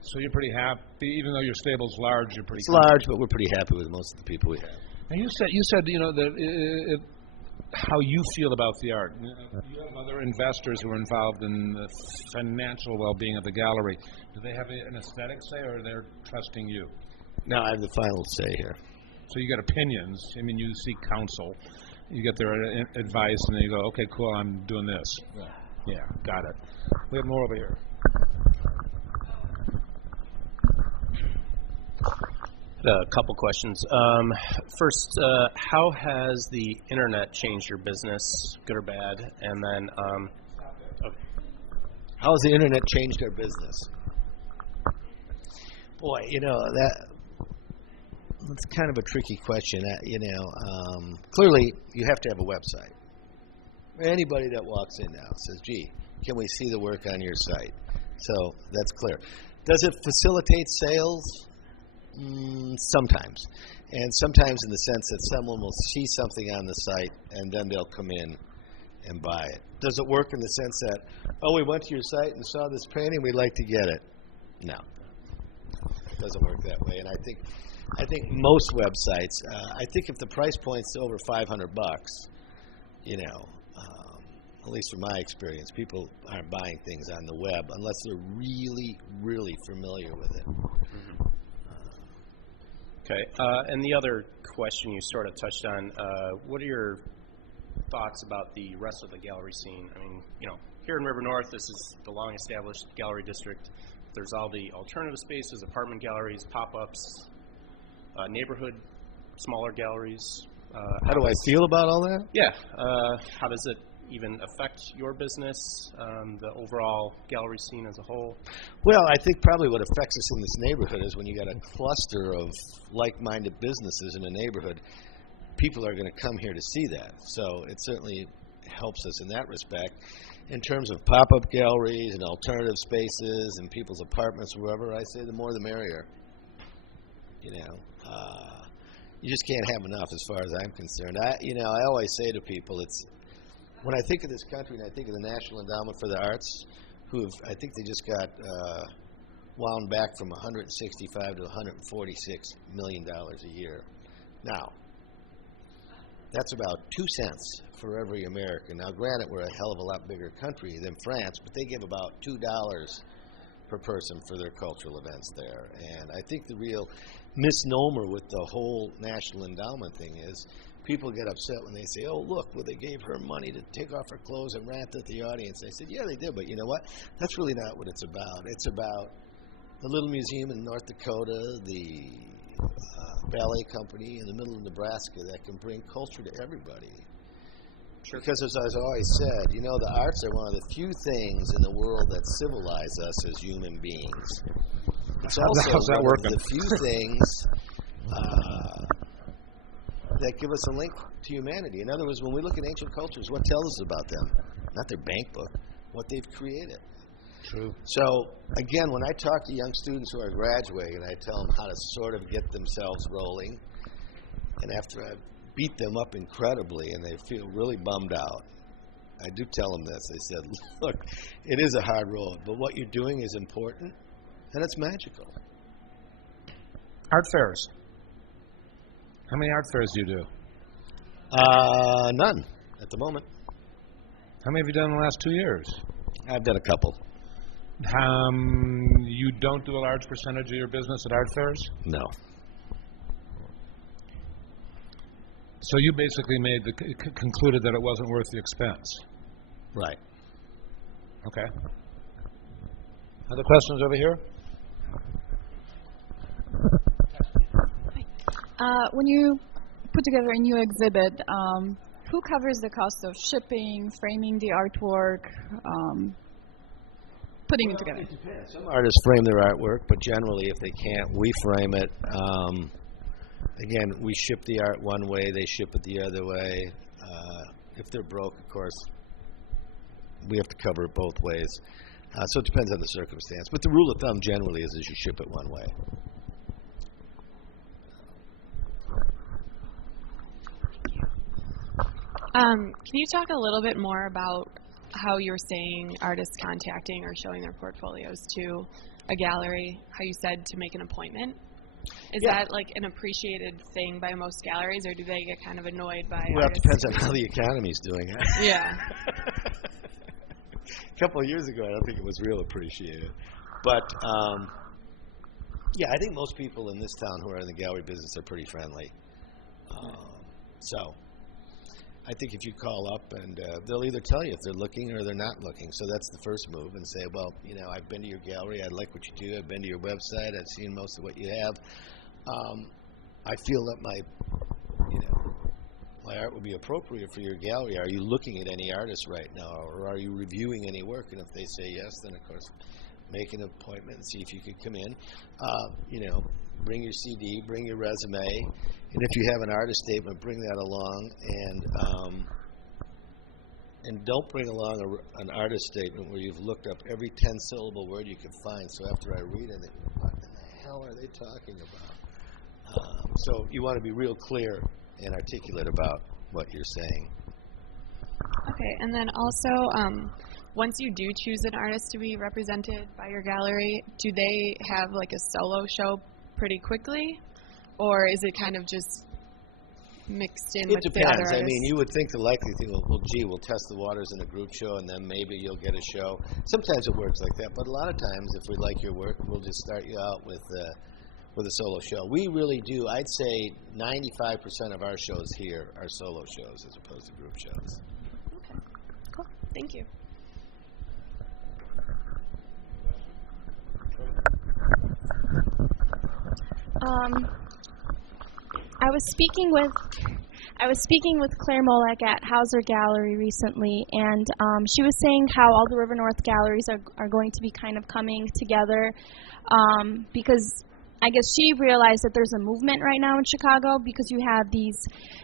So you're pretty happy, even though your stable's large. You're pretty. It's large, but we're pretty happy with most of the people we have. And you said you know that how you feel about the art. You have other investors who are involved in the financial well-being of the gallery. Do they have an aesthetic say, or they're trusting you? No, I have the final say here. So you get opinions. I mean, you seek counsel. You get their advice, and then you go, okay, cool, I'm doing this. Yeah, got it. We have more over here. A couple questions. First, how has the internet changed your business, good or bad? And then, okay. How has the internet changed our business? Boy, you know, that's kind of a tricky question. You know, clearly you have to have a website. Anybody that walks in now says, gee, can we see the work on your site? So that's clear. Does it facilitate sales? Sometimes. And sometimes in the sense that someone will see something on the site and then they'll come in and buy it. Does it work in the sense that, oh, we went to your site and saw this painting, we'd like to get it? No. It doesn't work that way. And I think most websites, I think if the price point's over $500, you know, at least from my experience, people aren't buying things on the web unless they're really, really familiar with it. Mm-hmm. Okay. And the other question you sort of touched on, what are your thoughts about the rest of the gallery scene? I mean, you know, here in River North, this is the long-established gallery district. There's all the alternative spaces, apartment galleries, pop-ups, neighborhood, smaller galleries. How do I feel about all that? Yeah. How does it even affect your business, the overall gallery scene as a whole? Well, I think probably what affects us in this neighborhood is when you got a cluster of like-minded businesses in a neighborhood, people are going to come here to see that. So it certainly helps us in that respect. In terms of pop-up galleries and alternative spaces and people's apartments or wherever, I say the more the merrier. You know, you just can't have enough as far as I'm concerned. I always say to people, when I think of this country and I think of the National Endowment for the Arts, I think they just got wound back from $165 to $146 million a year. Now, that's about 2 cents for every American. Now, granted, we're a hell of a lot bigger country than France, but they give about $2 per person for their cultural events there. And I think the real misnomer with the whole National Endowment thing is people get upset when they say, oh, look, well, they gave her money to take off her clothes and rant at the audience. I said, yeah, they did, but you know what? That's really not what it's about. It's about the little museum in North Dakota, the ballet company in the middle of Nebraska that can bring culture to everybody. Sure. Because as I've always said, you know, the arts are one of the few things in the world that civilize us as human beings. It's also one of the few things that give us a link to humanity. In other words, when we look at ancient cultures, what tells us about them? Not their bank book, what they've created. True. So, again, when I talk to young students who are graduating, I tell them how to sort of get themselves rolling. And after I beat them up incredibly and they feel really bummed out, I do tell them this. I said, look, it is a hard road, but what you're doing is important, and it's magical. Art fairs. How many art fairs do you do? None at the moment. How many have you done in the last 2 years? I've done a couple. You don't do a large percentage of your business at art fairs? No. So you basically concluded that it wasn't worth the expense. Right. Okay. Other questions over here? When you put together a new exhibit, who covers the cost of shipping, framing the artwork, putting it together? It depends. Some artists frame their artwork, but generally, if they can't, we frame it. Again, we ship the art one way, they ship it the other way. If they're broke, of course, we have to cover it both ways. So it depends on the circumstance. But the rule of thumb generally is you ship it one way. Can you talk a little bit more about how you're saying artists contacting or showing their portfolios to a gallery, how you said to make an appointment? Is that like an appreciated thing by most galleries, or do they get kind of annoyed by Well, it artists? depends on how the economy's doing. Yeah. A couple of years ago, I don't think it was real appreciated. But, yeah, I think most people in this town who are in the gallery business are pretty friendly. So I think if you call up and they'll either tell you if they're looking or they're not looking. So that's the first move, and say, well, you know, I've been to your gallery. I like what you do. I've been to your website. I've seen most of what you have. I feel that my art would be appropriate for your gallery. Are you looking at any artists right now, or are you reviewing any work? And if they say yes, then of course make an appointment and see if you could come in. Bring your CD, bring your resume, and if you have an artist statement, bring that along. And don't bring along an artist statement where you've looked up every 10-syllable word you can find. So after I read it, what in the hell are they talking about? So you want to be real clear and articulate about what you're saying. Okay, and then also, once you do choose an artist to be represented by your gallery, do they have like a solo show pretty quickly, or is it kind of just mixed in with the other artists? It depends. I mean, you would think the likely thing, we'll test the waters in a group show, and then maybe you'll get a show. Sometimes it works like that, but a lot of times, if we like your work, we'll just start you out with a solo show. We really do. I'd say 95% of our shows here are solo shows as opposed to group shows. Okay, cool. Thank you. I was speaking with Claire Molek at Hauser Gallery recently, and she was saying how all the River North galleries are going to be kind of coming together because I guess she realized that there's a movement right now in Chicago because you have these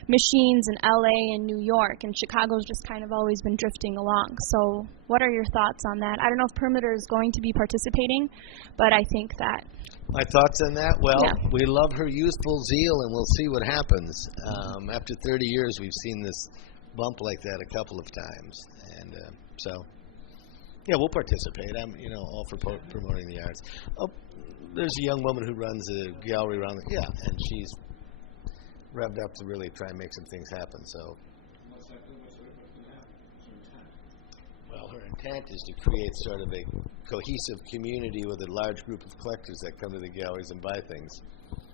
machines in LA and New York, and Chicago's just kind of always been drifting along. So what are your thoughts on that? I don't know if Perimeter is going to be participating, but I think that... My thoughts on that? Well, we love her youthful zeal, and we'll see what happens. After 30 years, we've seen this bump like that a couple of times. And so, yeah, we'll participate. I'm, all for promoting the arts. Oh, there's a young woman who runs a gallery around and she's revved up to really try and make some things happen. So, well, her intent is to create sort of a cohesive community with a large group of collectors that come to the galleries and buy things.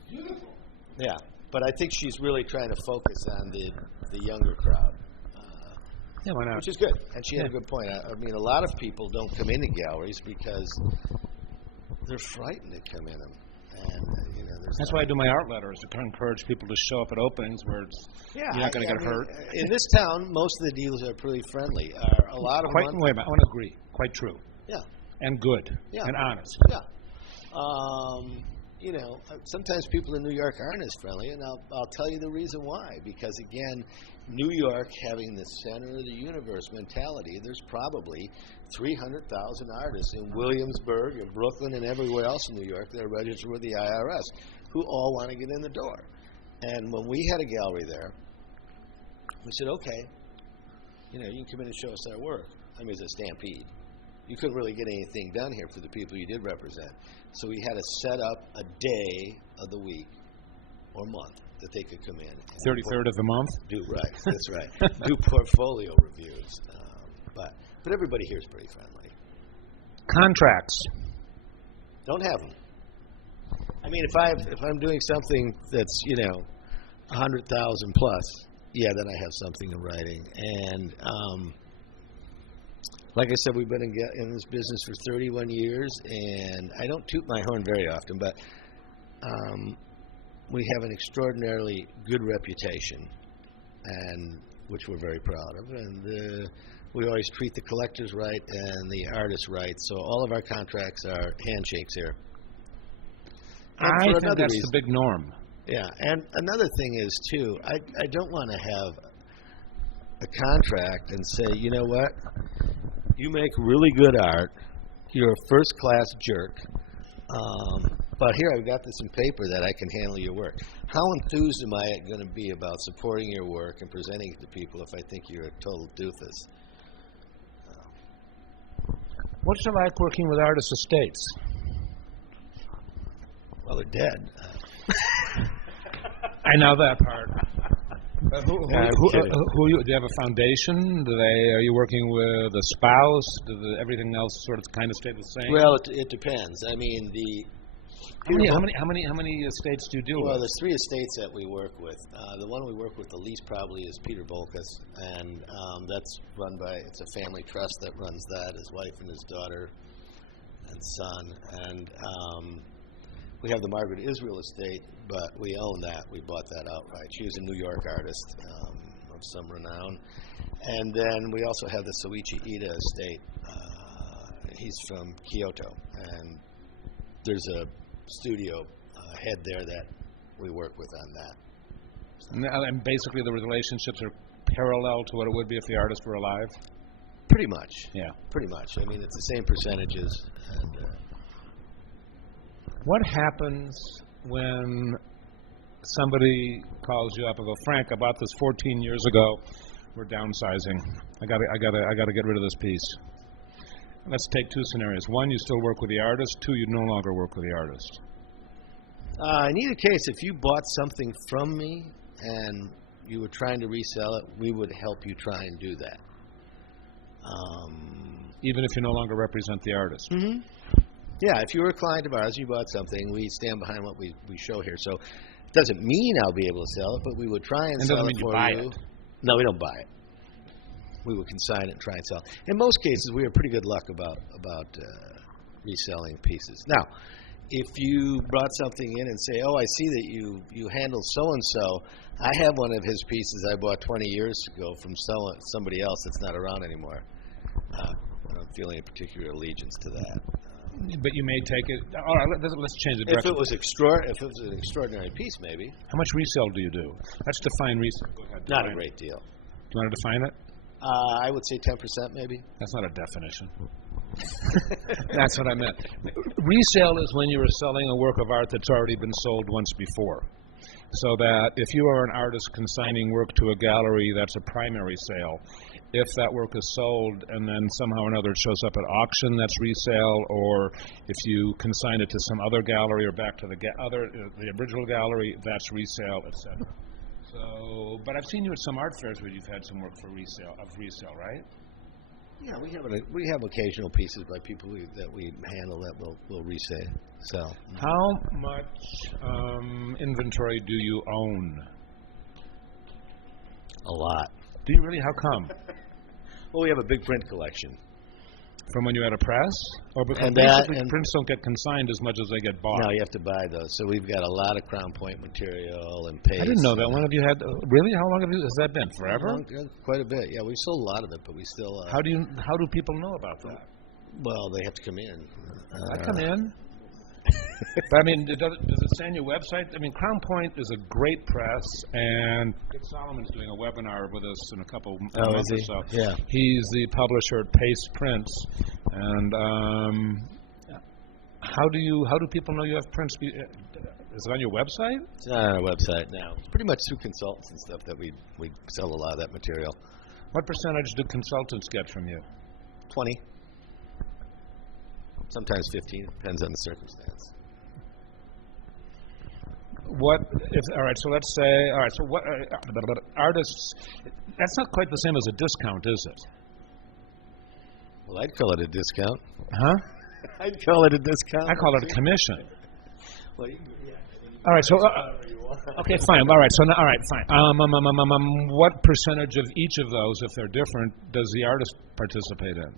Beautiful. Yeah, but I think she's really trying to focus on the younger crowd. Yeah, why not? Which is good, and she had a good point. I mean, a lot of people don't come into galleries because they're frightened to come in them. And, that's why I do my art letters, to encourage people to show up at openings where you're not going to get hurt. In this town, most of the dealers are pretty friendly. A lot of wait a minute, I want to agree. Quite true. Yeah. And good. Yeah. And honest. Yeah. Sometimes people in New York aren't as friendly, and I'll tell you the reason why. Because, again, New York having the center of the universe mentality, there's probably 300,000 artists in Williamsburg and Brooklyn and everywhere else in New York that are registered with the IRS who all want to get in the door. And when we had a gallery there, we said, okay, you can come in and show us our work. I mean, it's a stampede. You couldn't really get anything done here for the people you did represent. So we had to set up a day of the week or month that they could come in. 33rd of the month? That's right. Do portfolio reviews. But everybody here is pretty friendly. Contracts. Don't have them. I mean, if I'm doing something that's 100,000 plus, then I have something in writing. And Like I said, we've been in this business for 31 years, and I don't toot my horn very often, but we have an extraordinarily good reputation, and which we're very proud of. And we always treat the collectors right and the artists right. So all of our contracts are handshakes here. I think that's the big norm. Yeah, and another thing is, too, I don't want to have a contract and say, you know what, you make really good art, you're a first-class jerk, but here I've got this in paper that I can handle your work. How enthused am I going to be about supporting your work and presenting it to people if I think you're a total doofus? What's it like working with artist estates? Well, they're dead. I know that part. Do you have a foundation? Are you working with a spouse? Everything else sort of kind of stay the same? Well, it depends. I mean, how many estates do you deal with? Well, there's 3 estates that we work with. The one we work with the least probably is Peter Bolkus, and that's run by, it's a family trust that runs that, his wife and his daughter and son. And we have the Margaret Israel estate, but we own that. We bought that outright. She was a New York artist of some renown. And then we also have the Soichi Ida estate. He's from Kyoto, and there's a studio head there that we work with on that. And basically the relationships are parallel to what it would be if the artist were alive? Pretty much. Yeah. Pretty much. I mean, it's the same percentages. And what happens when somebody calls you up and goes, Frank, I bought this 14 years ago. We're downsizing. I gotta get rid of this piece. Let's take 2 scenarios. 1, you still work with the artist. 2, you no longer work with the artist. In either case, if you bought something from me and you were trying to resell it, we would help you try and do that. Even if you no longer represent the artist? Mm-hmm. Yeah, if you were a client of ours, you bought something, we stand behind what we show here. So it doesn't mean I'll be able to sell it, but we would try and sell it for you. No, we don't buy it. We would consign it and try and sell it. In most cases, we have pretty good luck about reselling pieces. Now, if you brought something in and say, oh, I see that you handle so-and-so, I have one of his pieces I bought 20 years ago from somebody else that's not around anymore. I don't feel any particular allegiance to that. But you may take it. All right, let's change the direction. If it was an extraordinary piece, maybe. How much resale do you do? Let's define resale. Go ahead. Not a great deal. Do you want to define it? I would say 10%, maybe. That's not a definition. That's what I meant. Resale is when you are selling a work of art that's already been sold once before. So that if you are an artist consigning work to a gallery, that's a primary sale. If that work is sold and then somehow or another it shows up at auction, that's resale. Or if you consign it to some other gallery or back to the original gallery, that's resale, etc. So, but I've seen you at some art fairs where you've had some work for resale, right? Yeah, we have occasional pieces by people that we handle that will resell. So, how much inventory do you own? A lot. Do you really? How come? Well, we have a big print collection. From when you had a press? Or because prints don't get consigned as much as they get bought. No, you have to buy those. So we've got a lot of Crown Point material and paste. I didn't know that. When have you had? Really? How long has that been? Forever? Quite a bit. Yeah, we sold a lot of it, but we still. How do people know about that? Well, they have to come in. I come in. But I mean, does it say on your website? I mean, Crown Point is a great press, and Dick Solomon's doing a webinar with us in a couple months or so. Yeah. He's the publisher at Pace Prints, and how do people know you have prints? Is it on your website? It's not on our website now. It's pretty much through consultants and stuff that we sell a lot of that material. What percentage do consultants get from you? 20. Sometimes 15. Depends on the circumstance. All right, so let's say, all right, so what, artists, that's not quite the same as a discount, is it? Well, I'd call it a discount. Huh? I'd call it a discount. I call it a commission. Well, all right, so, okay, fine, all right, so, now, all right, fine. What percentage of each of those, if they're different, does the artist participate in?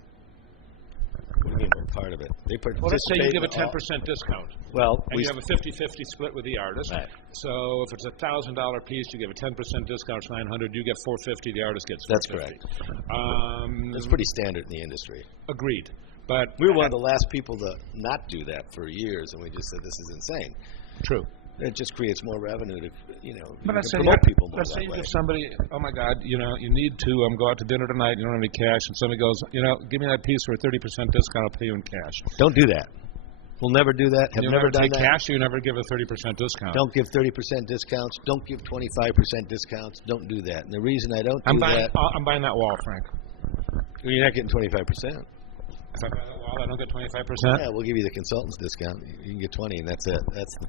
part of it. They Well, participate. let's say you give a in all- 10% discount. Well, And you have a 50-50 split with the artist. Right. So if it's a $1,000 piece, you give a 10% discount, it's $900. You get $450. The artist gets $450. That's correct. It's pretty standard in the industry. Agreed. But We were one of the last people to not do that for years, and we just said this is insane. True. It just creates more revenue to, But let's say promote people more let's say that you way. give somebody, oh my God, you need to go out to dinner tonight. You don't have any cash, and somebody goes, give me that piece for a 30% discount. I'll pay you in cash. Don't do that. We'll never do that. Have You never never done take that. cash. You never give a 30% discount. Don't give 30% discounts. Don't give 25% discounts. Don't do that. And the reason I don't do that, I'm buying that wall, Frank. you're not getting 25%. If I buy that wall, I don't get 25%. Yeah, we'll give you the consultant's discount. You can get 20, and that's it.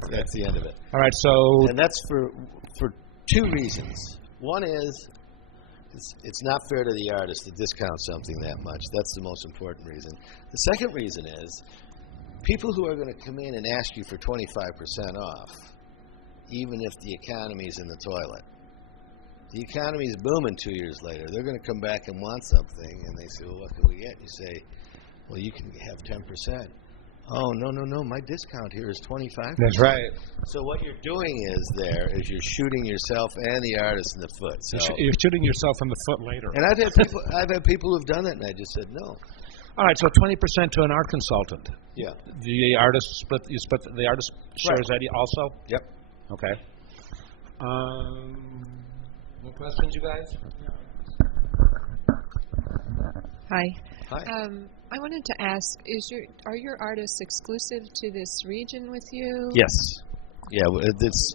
That's the end of it. All right. So And that's for two reasons. One is it's not fair to the artist to discount something that much. That's the most important reason. The second reason is people who are going to come in and ask you for 25% off, even if the economy's in the toilet. The economy's booming 2 years later. They're going to come back and want something, and they say, well, what can we get? You say, well, you can have 10%. Oh, no, my discount here is 25%. that's right. So what you're doing is you're shooting yourself and the artist in the foot. So, You're shooting yourself in the foot later. and I've had people who've done it, and I just said no. All right. So 20% to an art consultant. Yeah. The artist split. You split. The artist shares that also. Yep. Okay. More questions, you guys? Hi. Hi. I wanted to ask: are your artists exclusive to this region with you? Yes. Yeah. It's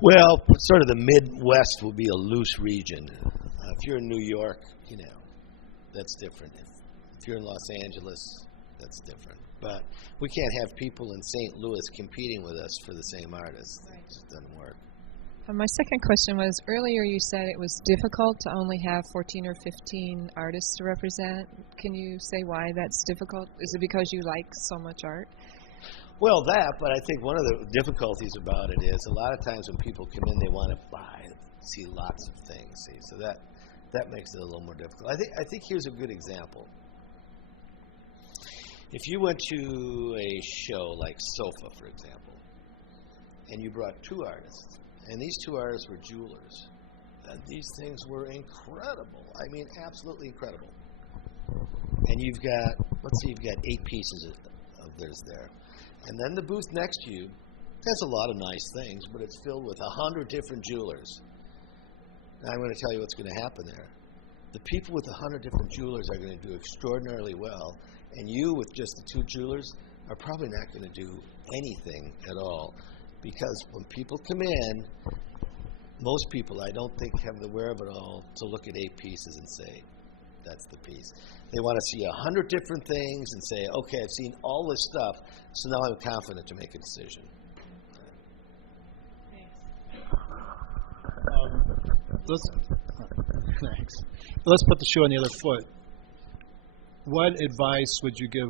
well, sort of the Midwest will be a loose region. If you're in New York, that's different. If you're in Los Angeles, that's different. But we can't have people in St. Louis competing with us for the same artist. It just doesn't work. My second question was, earlier you said it was difficult to only have 14 or 15 artists to represent. Can you say why that's difficult? Is it because you like so much art? Well, but I think one of the difficulties about it is a lot of times when people come in, they want to see lots of things. So that makes it a little more difficult. I think here's a good example. If you went to a show like SOFA, for example, and you brought two artists, and these two artists were jewelers, and these things were incredible. I mean, absolutely incredible. And let's say you've got 8 pieces of theirs there. And then the booth next to you has a lot of nice things, but it's filled with 100 different jewelers. Now I'm going to tell you what's going to happen there. The people with 100 different jewelers are going to do extraordinarily well, and you with just the 2 jewelers are probably not going to do anything at all, because when people come in, most people, I don't think, have the wherewithal to look at 8 pieces and say, that's the piece. They want to see 100 different things and say, okay, I've seen all this stuff, so now I'm confident to make a decision. Thanks. Let's put the shoe on the other foot. What advice would you give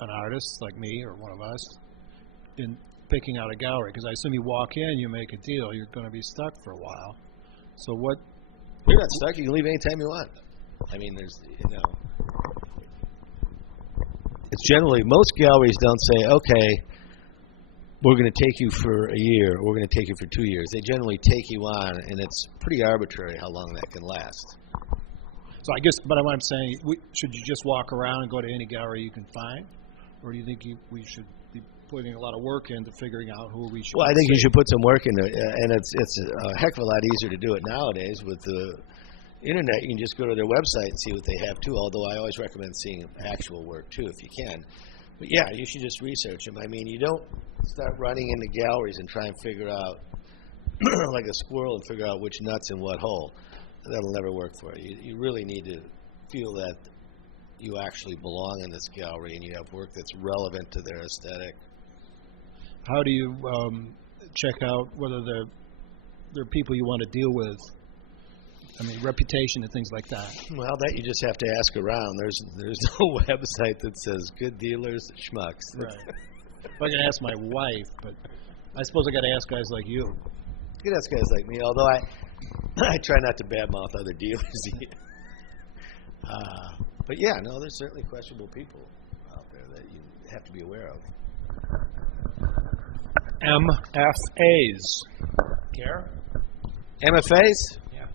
an artist like me or one of us in picking out a gallery? Because I assume you walk in, you make a deal, you're going to be stuck for a while. So what? You're not stuck. You can leave anytime you want. I mean, it's generally, most galleries don't say, okay, we're going to take you for a year, or we're going to take you for 2 years. They generally take you on, and it's pretty arbitrary how long that can last. So I guess, but what I'm saying, should you just walk around and go to any gallery you can find? Or do you think we should be putting a lot of work into figuring out who we should? Well, I think you should put some work into it, and it's a heck of a lot easier to do it nowadays with the internet. You can just go to their website and see what they have too, although I always recommend seeing actual work too if you can. But yeah, you should just research them. I mean, you don't start running into galleries and try and figure out, like a squirrel, and figure out which nut's in what hole. That'll never work for you. You really need to feel that you actually belong in this gallery and you have work that's relevant to their aesthetic. How do you check out whether they're people you want to deal with? I mean, reputation and things like that. Well, that you just have to ask around. There's no website that says good dealers, schmucks. Right. Well, I can ask my wife, but I suppose I got to ask guys like you. You can ask guys like me, although I try not to badmouth other dealers. But yeah, no, there's certainly questionable people out there that you have to be aware of. MFAs. Care? MFAs? Yeah.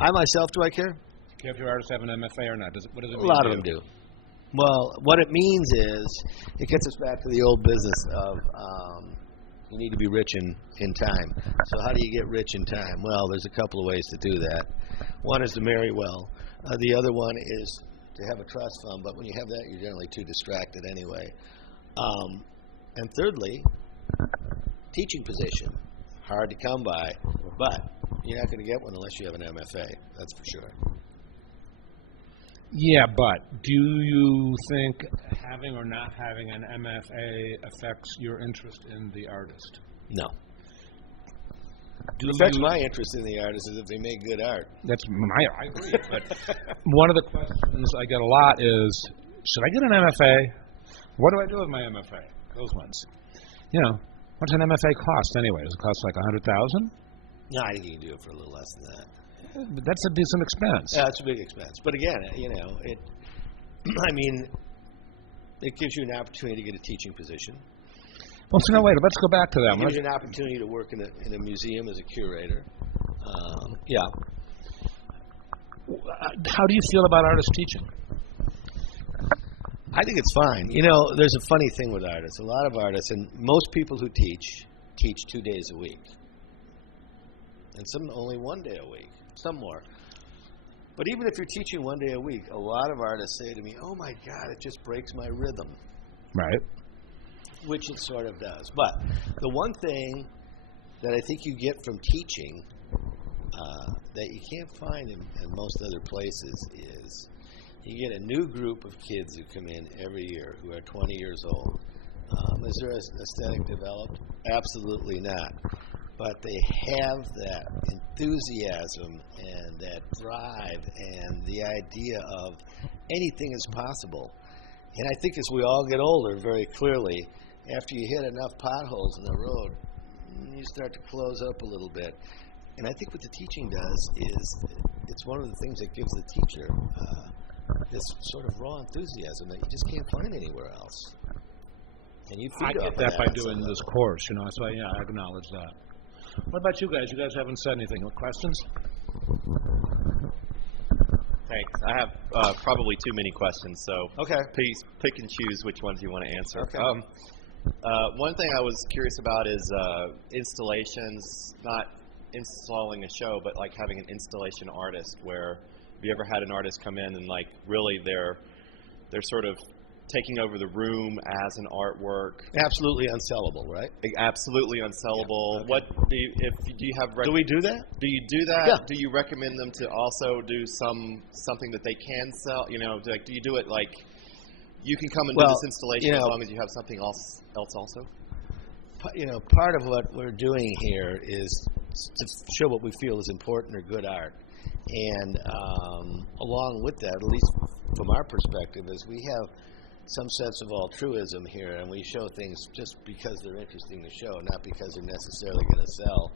I myself, do I care? Care if your artists have an MFA or not? What does it mean? A lot to of them you? do. Well, what it means is it gets us back to the old business of you need to be rich in time. So how do you get rich in time? Well, there's a couple of ways to do that. One is to marry well. The other one is to have a trust fund, but when you have that, you're generally too distracted anyway. And thirdly, teaching position. Hard to come by, but you're not going to get one unless you have an MFA. That's for sure. Yeah, but do you think having or not having an MFA affects your interest in the artist? No. Do It affects you- my interest in the artist is if they make good art. I agree. But one of the questions I get a lot is, should I get an MFA? What do I do with my MFA? Those ones. You know, what's an MFA cost anyway? Does it cost like $100,000? No, I think you can do it for a little less than that. But that's a decent expense. Yeah, it's a big expense. But again, you know, it gives you an opportunity to get a teaching position. Well, so no, wait. Let's go back to that It one. gives you an opportunity to work in a museum as a curator. Yeah. How do you feel about artist teaching? I think it's fine. You know, there's a funny thing with artists. A lot of artists, and most people who teach 2 days a week. And some only 1 day a week. Some more. But even if you're teaching 1 day a week, a lot of artists say to me, oh my God, it just breaks my rhythm. Right. Which it sort of does. But the one thing that I think you get from teaching that you can't find in most other places is you get a new group of kids who come in every year who are 20 years old. Is their aesthetic developed? Absolutely not. But they have that enthusiasm and that drive and the idea of anything is possible. And I think as we all get older, very clearly, after you hit enough potholes in the road, you start to close up a little bit. And I think what the teaching does is it's one of the things that gives the teacher this sort of raw enthusiasm that you just can't find anywhere else. And you feed I off get of that by on doing some this level. course, you know. So yeah, I acknowledge that. What about you guys? You guys haven't said anything. Questions? Thanks. I have probably too many questions, so Okay. please pick and choose which ones you want to answer. Okay. One thing I was curious about is installations, not installing a show, but like having an installation artist where have you ever had an artist come in and like really they're sort of taking over the room as an artwork? Absolutely unsellable, right? Absolutely unsellable. Yeah, okay. What do you have? Do we do that? Do you do that? Yeah. Do you recommend them to also do something that they can sell? You know, do you do it like you can come and do this installation as long as you have something else also? You know, part of what we're doing here is to show what we feel is important or good art. And along with that, at least from our perspective, is we have some sense of altruism here, and we show things just because they're interesting to show, not because they're necessarily going to sell.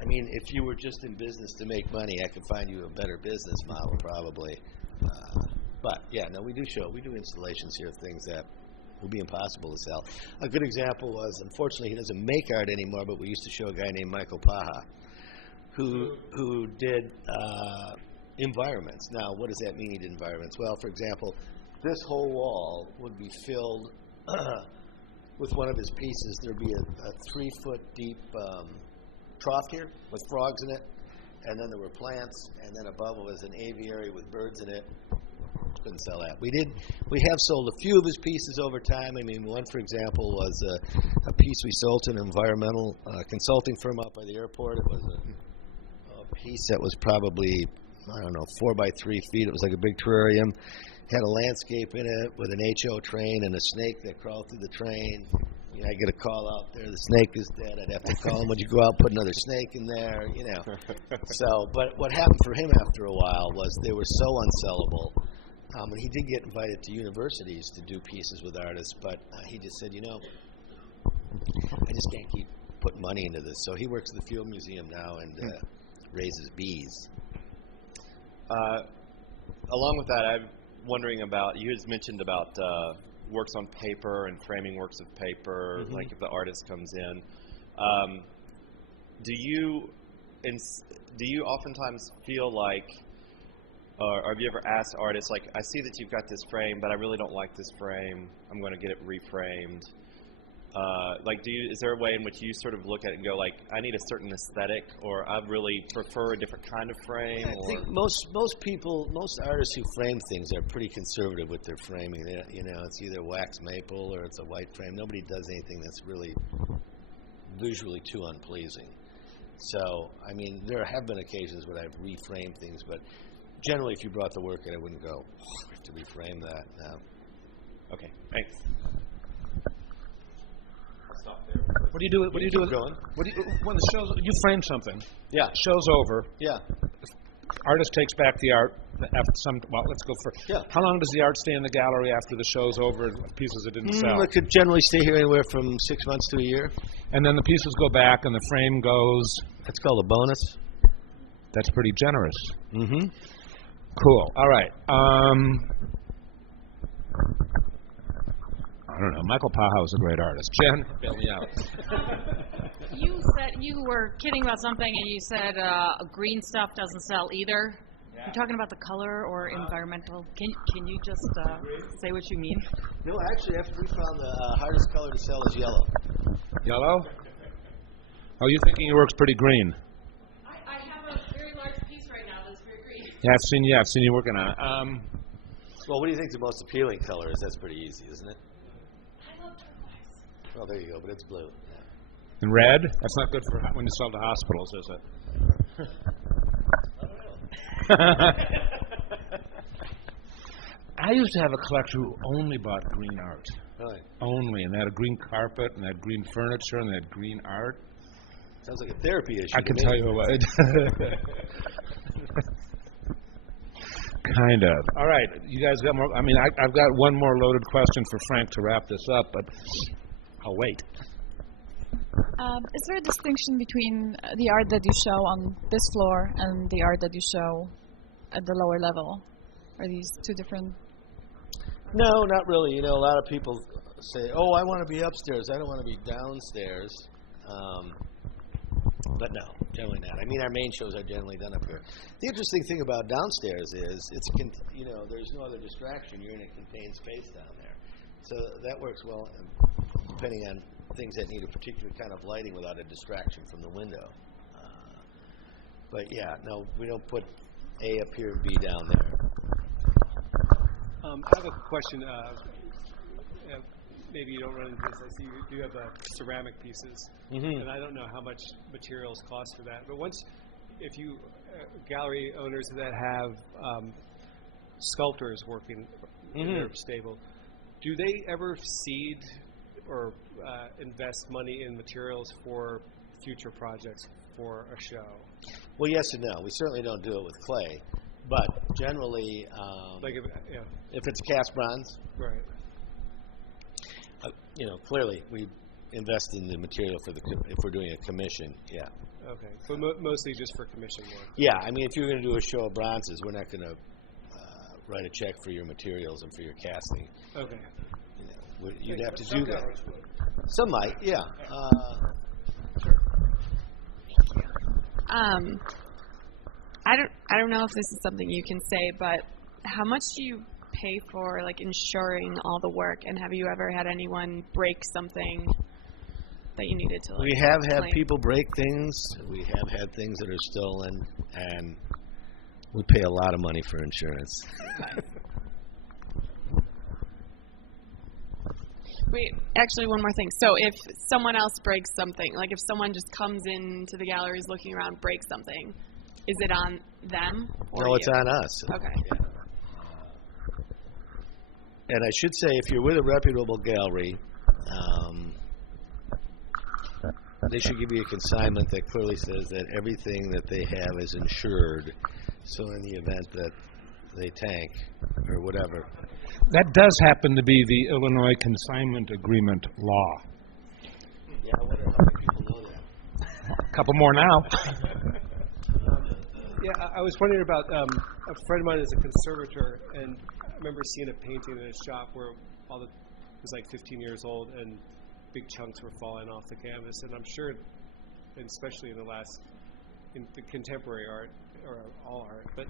I mean, if you were just in business to make money, I could find you a better business model probably. But yeah, no, we do installations here of things that would be impossible to sell. A good example was, unfortunately, he doesn't make art anymore, but we used to show a guy named Michael Paha, who did environments. Now, what does that mean, he did environments? Well, for example, this whole wall would be filled with one of his pieces. There'd be a 3-foot deep trough here with frogs in it, and then there were plants, and then above it was an aviary with birds in it. Couldn't sell that. We have sold a few of his pieces over time. I mean, one, for example, was a piece we sold to an environmental consulting firm out by the airport. It was a piece that was probably, 4 by 3 feet. It was like a big terrarium. Had a landscape in it with an HO train and a snake that crawled through the train. You know, I get a call out there, the snake is dead. I'd have to call him, would you go out and put another snake in there, you know. So, but what happened for him after a while was they were so unsellable. And he did get invited to universities to do pieces with artists, but he just said, I just can't keep putting money into this. So he works at the Field Museum now, and raises bees. Along with that, I'm wondering about, you had mentioned about works on paper and framing works of paper, like if the artist comes in. Do you oftentimes feel like, or have you ever asked artists, like, I see that you've got this frame, but I really don't like this frame, I'm going to get it reframed. Is there a way in which you sort of look at it and go, like, I need a certain aesthetic, or I really prefer a different kind of frame? I think most artists who frame things are pretty conservative with their framing. It's either wax maple or it's a white frame. Nobody does anything that's really visually too unpleasing. So, I mean, there have been occasions when I've reframed things, but generally, if you brought the work in, I wouldn't go, I have to reframe that. No. Okay, thanks. What do you do? What do you do? When the show's, you frame something? Yeah. Show's over. Yeah. Artist takes back the art after some. Well, let's go for. Yeah. How long does the art stay in the gallery after the show's over? Pieces it didn't sell. It could generally stay here anywhere from 6 months to a year. And then the pieces go back, and the frame goes. That's called a bonus. That's pretty generous. Mm-hmm. Cool. All right. I don't know. Michael Paha is a great artist. Jen, bail me out. You said you were kidding about something, and you said green stuff doesn't sell either. Yeah. You're talking about the color or environmental. Can you just say what you mean? No, actually, we found the hardest color to sell is yellow. Yellow? Oh, you're thinking your work's pretty green. I have a very large piece right now that's very green. Yeah, I've seen you working on it. Well, what do you think the most appealing color is? That's pretty easy, isn't it? I love turquoise. Oh, there you go, but it's blue. Yeah. And red? That's not good for when you sell to hospitals, is it? I used to have a collector who only bought green art. Really? Only, and they had a green carpet, and they had green furniture, and they had green art. Sounds like a therapy issue. I can tell you what. Kind of. All right, you guys got more? I mean, I've got one more loaded question for Frank to wrap this up, but I'll wait. Is there a distinction between the art that you show on this floor and the art that you show at the lower level? Are these two different? No, not really. A lot of people say, "Oh, I want to be upstairs. I don't want to be downstairs." But no, generally not. I mean, our main shows are generally done up here. The interesting thing about downstairs is there's no other distraction. You're in a contained space down there, so that works well, depending on things that need a particular kind of lighting without a distraction from the window. But yeah, no, we don't put A up here and B down there. I have a question. Maybe you don't run into this. I see you do have ceramic pieces, and I don't know how much materials cost for that. But if you gallery owners that have sculptors working in their stable, do they ever seed or invest money in materials for future projects for a show? Well, yes and no. We certainly don't do it with clay, but generally, if it's cast bronze, right? Clearly we invest in the material if we're doing a commission. Yeah. Okay, but mostly just for commission work. Yeah, I mean, if you're going to do a show of bronzes, we're not going to write a check for your materials and for your casting. Okay. You'd have to do that. Some might, yeah. Sure. I don't know if this is something you can say, but how much do you pay for insuring all the work, and have you ever had anyone break something that you needed to We have had people break things. We have had things that are stolen, and we pay a lot of money for insurance. Okay. Wait, actually one more thing. So if someone else breaks something, if someone just comes into the galleries looking around, breaks something, is it on them or No, it's you? on us. Okay. Yeah. And I should say, if you're with a reputable gallery, they should give you a consignment that clearly says that everything that they have is insured. So in the event that they tank or whatever. That does happen to be the Illinois Consignment Agreement law. Yeah, I wonder how many people know that. A couple more now. Yeah, I was wondering about a friend of mine is a conservator, and I remember seeing a painting in his shop where it was like 15 years old, and big chunks were falling off the canvas. And I'm sure, and especially in the contemporary art or all art, but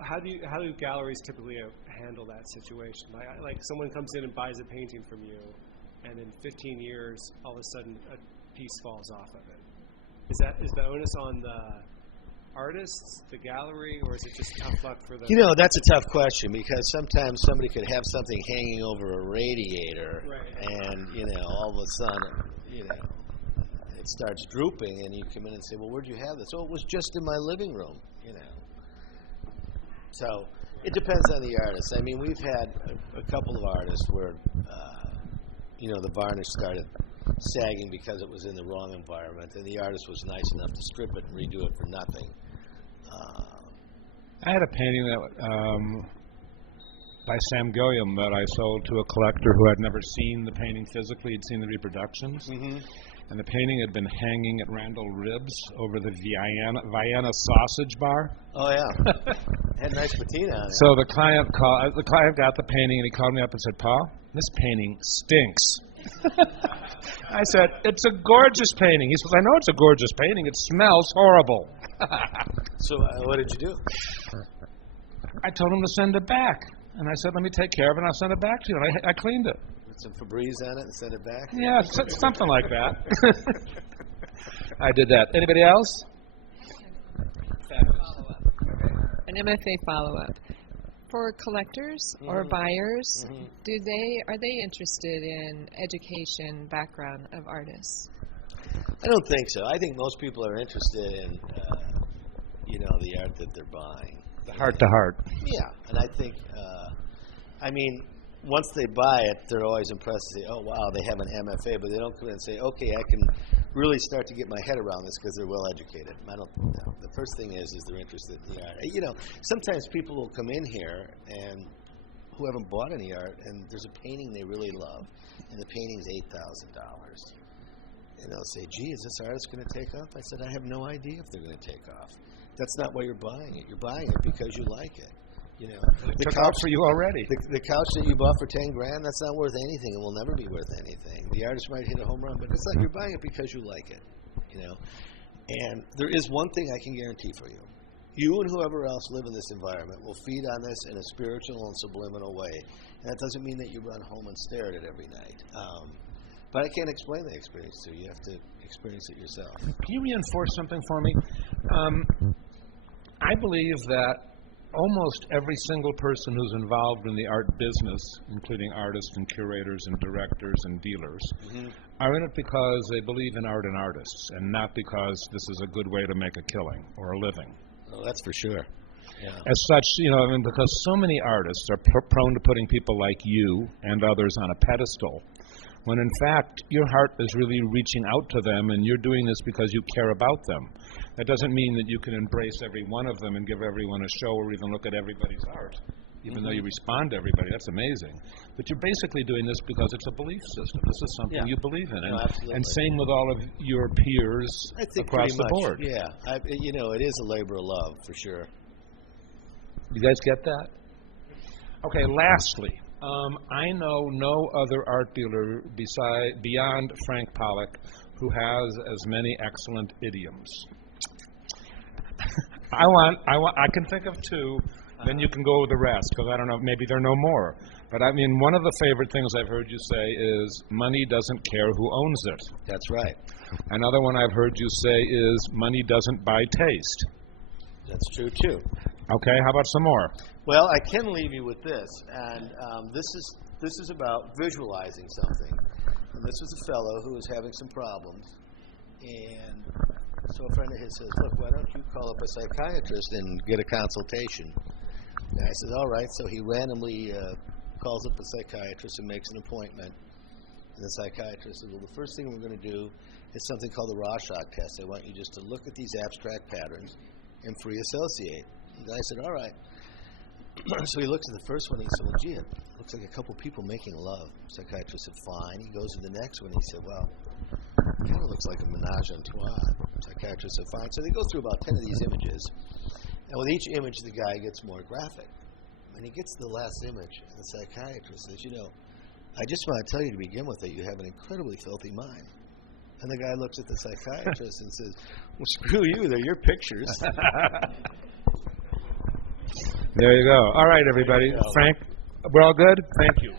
how do galleries typically handle that situation? Like someone comes in and buys a painting from you, and in 15 years, all of a sudden a piece falls off of it. Is the onus on the artists, the gallery, or is it just tough luck for the... You know, that's a tough question, because sometimes somebody could have something hanging over a radiator, and, you know, all of a sudden, you know, it starts drooping, and you come in and say, well, where'd you have this? Oh, it was just in my living room, you know. So it depends on the artist. I mean, we've had a couple of artists where, you know, the varnish started sagging because it was in the wrong environment, and the artist was nice enough to strip it and redo it for nothing. I had a painting that by Sam Gilliam that I sold to a collector who had never seen the painting physically. He'd seen the reproductions. Mm-hmm. And the painting had been hanging at Randall Ribs over the Vienna sausage bar. Oh, yeah. Had nice patina on it. So the client got the painting, and he called me up and said, Paul, this painting stinks. I said, it's a gorgeous painting. He says, I know it's a gorgeous painting. It smells horrible. So what did you do? I told him to send it back. And I said, let me take care of it, and I'll send it back to you. And I cleaned it. Put some Febreze on it and send it back? Yeah, something like that. I did that. Anybody else? An MFA follow-up. For collectors or buyers, are they interested in education background of artists? I don't think so. I think most people are interested in, you know, the art that they're buying. The heart to heart. Yeah, and I think, I mean, once they buy it, they're always impressed to say, oh, wow, they have an MFA, but they don't come in and say, okay, I can really start to get my head around this because they're well educated. I don't know. The first thing is they're interested in the art. You know, sometimes people will come in here and who haven't bought any art, and there's a painting they really love, and the painting's $8,000. And they'll say, gee, is this artist going to take off? I said, I have no idea if they're going to take off. That's not why you're buying it. You're buying it because you like it. You know, the couch for you already. The couch that you bought for $10,000, that's not worth anything. It will never be worth anything. The artist might hit a home run, but it's not. You're buying it because you like it. You know, and there is one thing I can guarantee for you: you and whoever else live in this environment will feed on this in a spiritual and subliminal way. And that doesn't mean that you run home and stare at it every night. But I can't explain the experience to you. You have to experience it yourself. Can you reinforce something for me? I believe that almost every single person who's involved in the art business, including artists and curators and directors and dealers, are in it because they believe in art and artists, and not because this is a good way to make a killing or a living. Oh, that's for sure. Yeah. As such, you know, I mean, because so many artists are prone to putting people like you and others on a pedestal, when in fact your heart is really reaching out to them, and you're doing this because you care about them. That doesn't mean that you can embrace every one of them and give everyone a show or even look at everybody's art, even though you respond to everybody. That's amazing. But you're basically doing this because it's a belief system. This is something you believe in. And same with all of your peers across the board. Yeah. You know, it is a labor of love, for sure. You guys get that? Okay, lastly, I know no other art dealer beyond Frank Paluch who has as many excellent idioms. I can think of two, then you can go with the rest, because I don't know, maybe there are no more. But I mean, one of the favorite things I've heard you say is, money doesn't care who owns it. That's right. Another one I've heard you say is, money doesn't buy taste. That's true, too. Okay, how about some more? Well, I can leave you with this, and this is about visualizing something. And this was a fellow who was having some problems, and so a friend of his says, look, why don't you call up a psychiatrist and get a consultation? And I said, all right. So he randomly calls up a psychiatrist and makes an appointment. And the psychiatrist said, well, the first thing we're going to do is something called the Rorschach test. I want you just to look at these abstract patterns and free associate. And I said, all right. So he looks at the first one and he said, well, gee, it looks like a couple people making love. The psychiatrist said, fine. He goes to the next one and he said, well, it kind of looks like a menage a trois. psychiatrists have found. So they go through about 10 of these images, and with each image, the guy gets more graphic. And he gets to the last image, and the psychiatrist says, you know, I just want to tell you to begin with that you have an incredibly filthy mind. And the guy looks at the psychiatrist and says, well, screw you, they're your pictures. There you go. All right, everybody. Frank, we're all good? Thank you.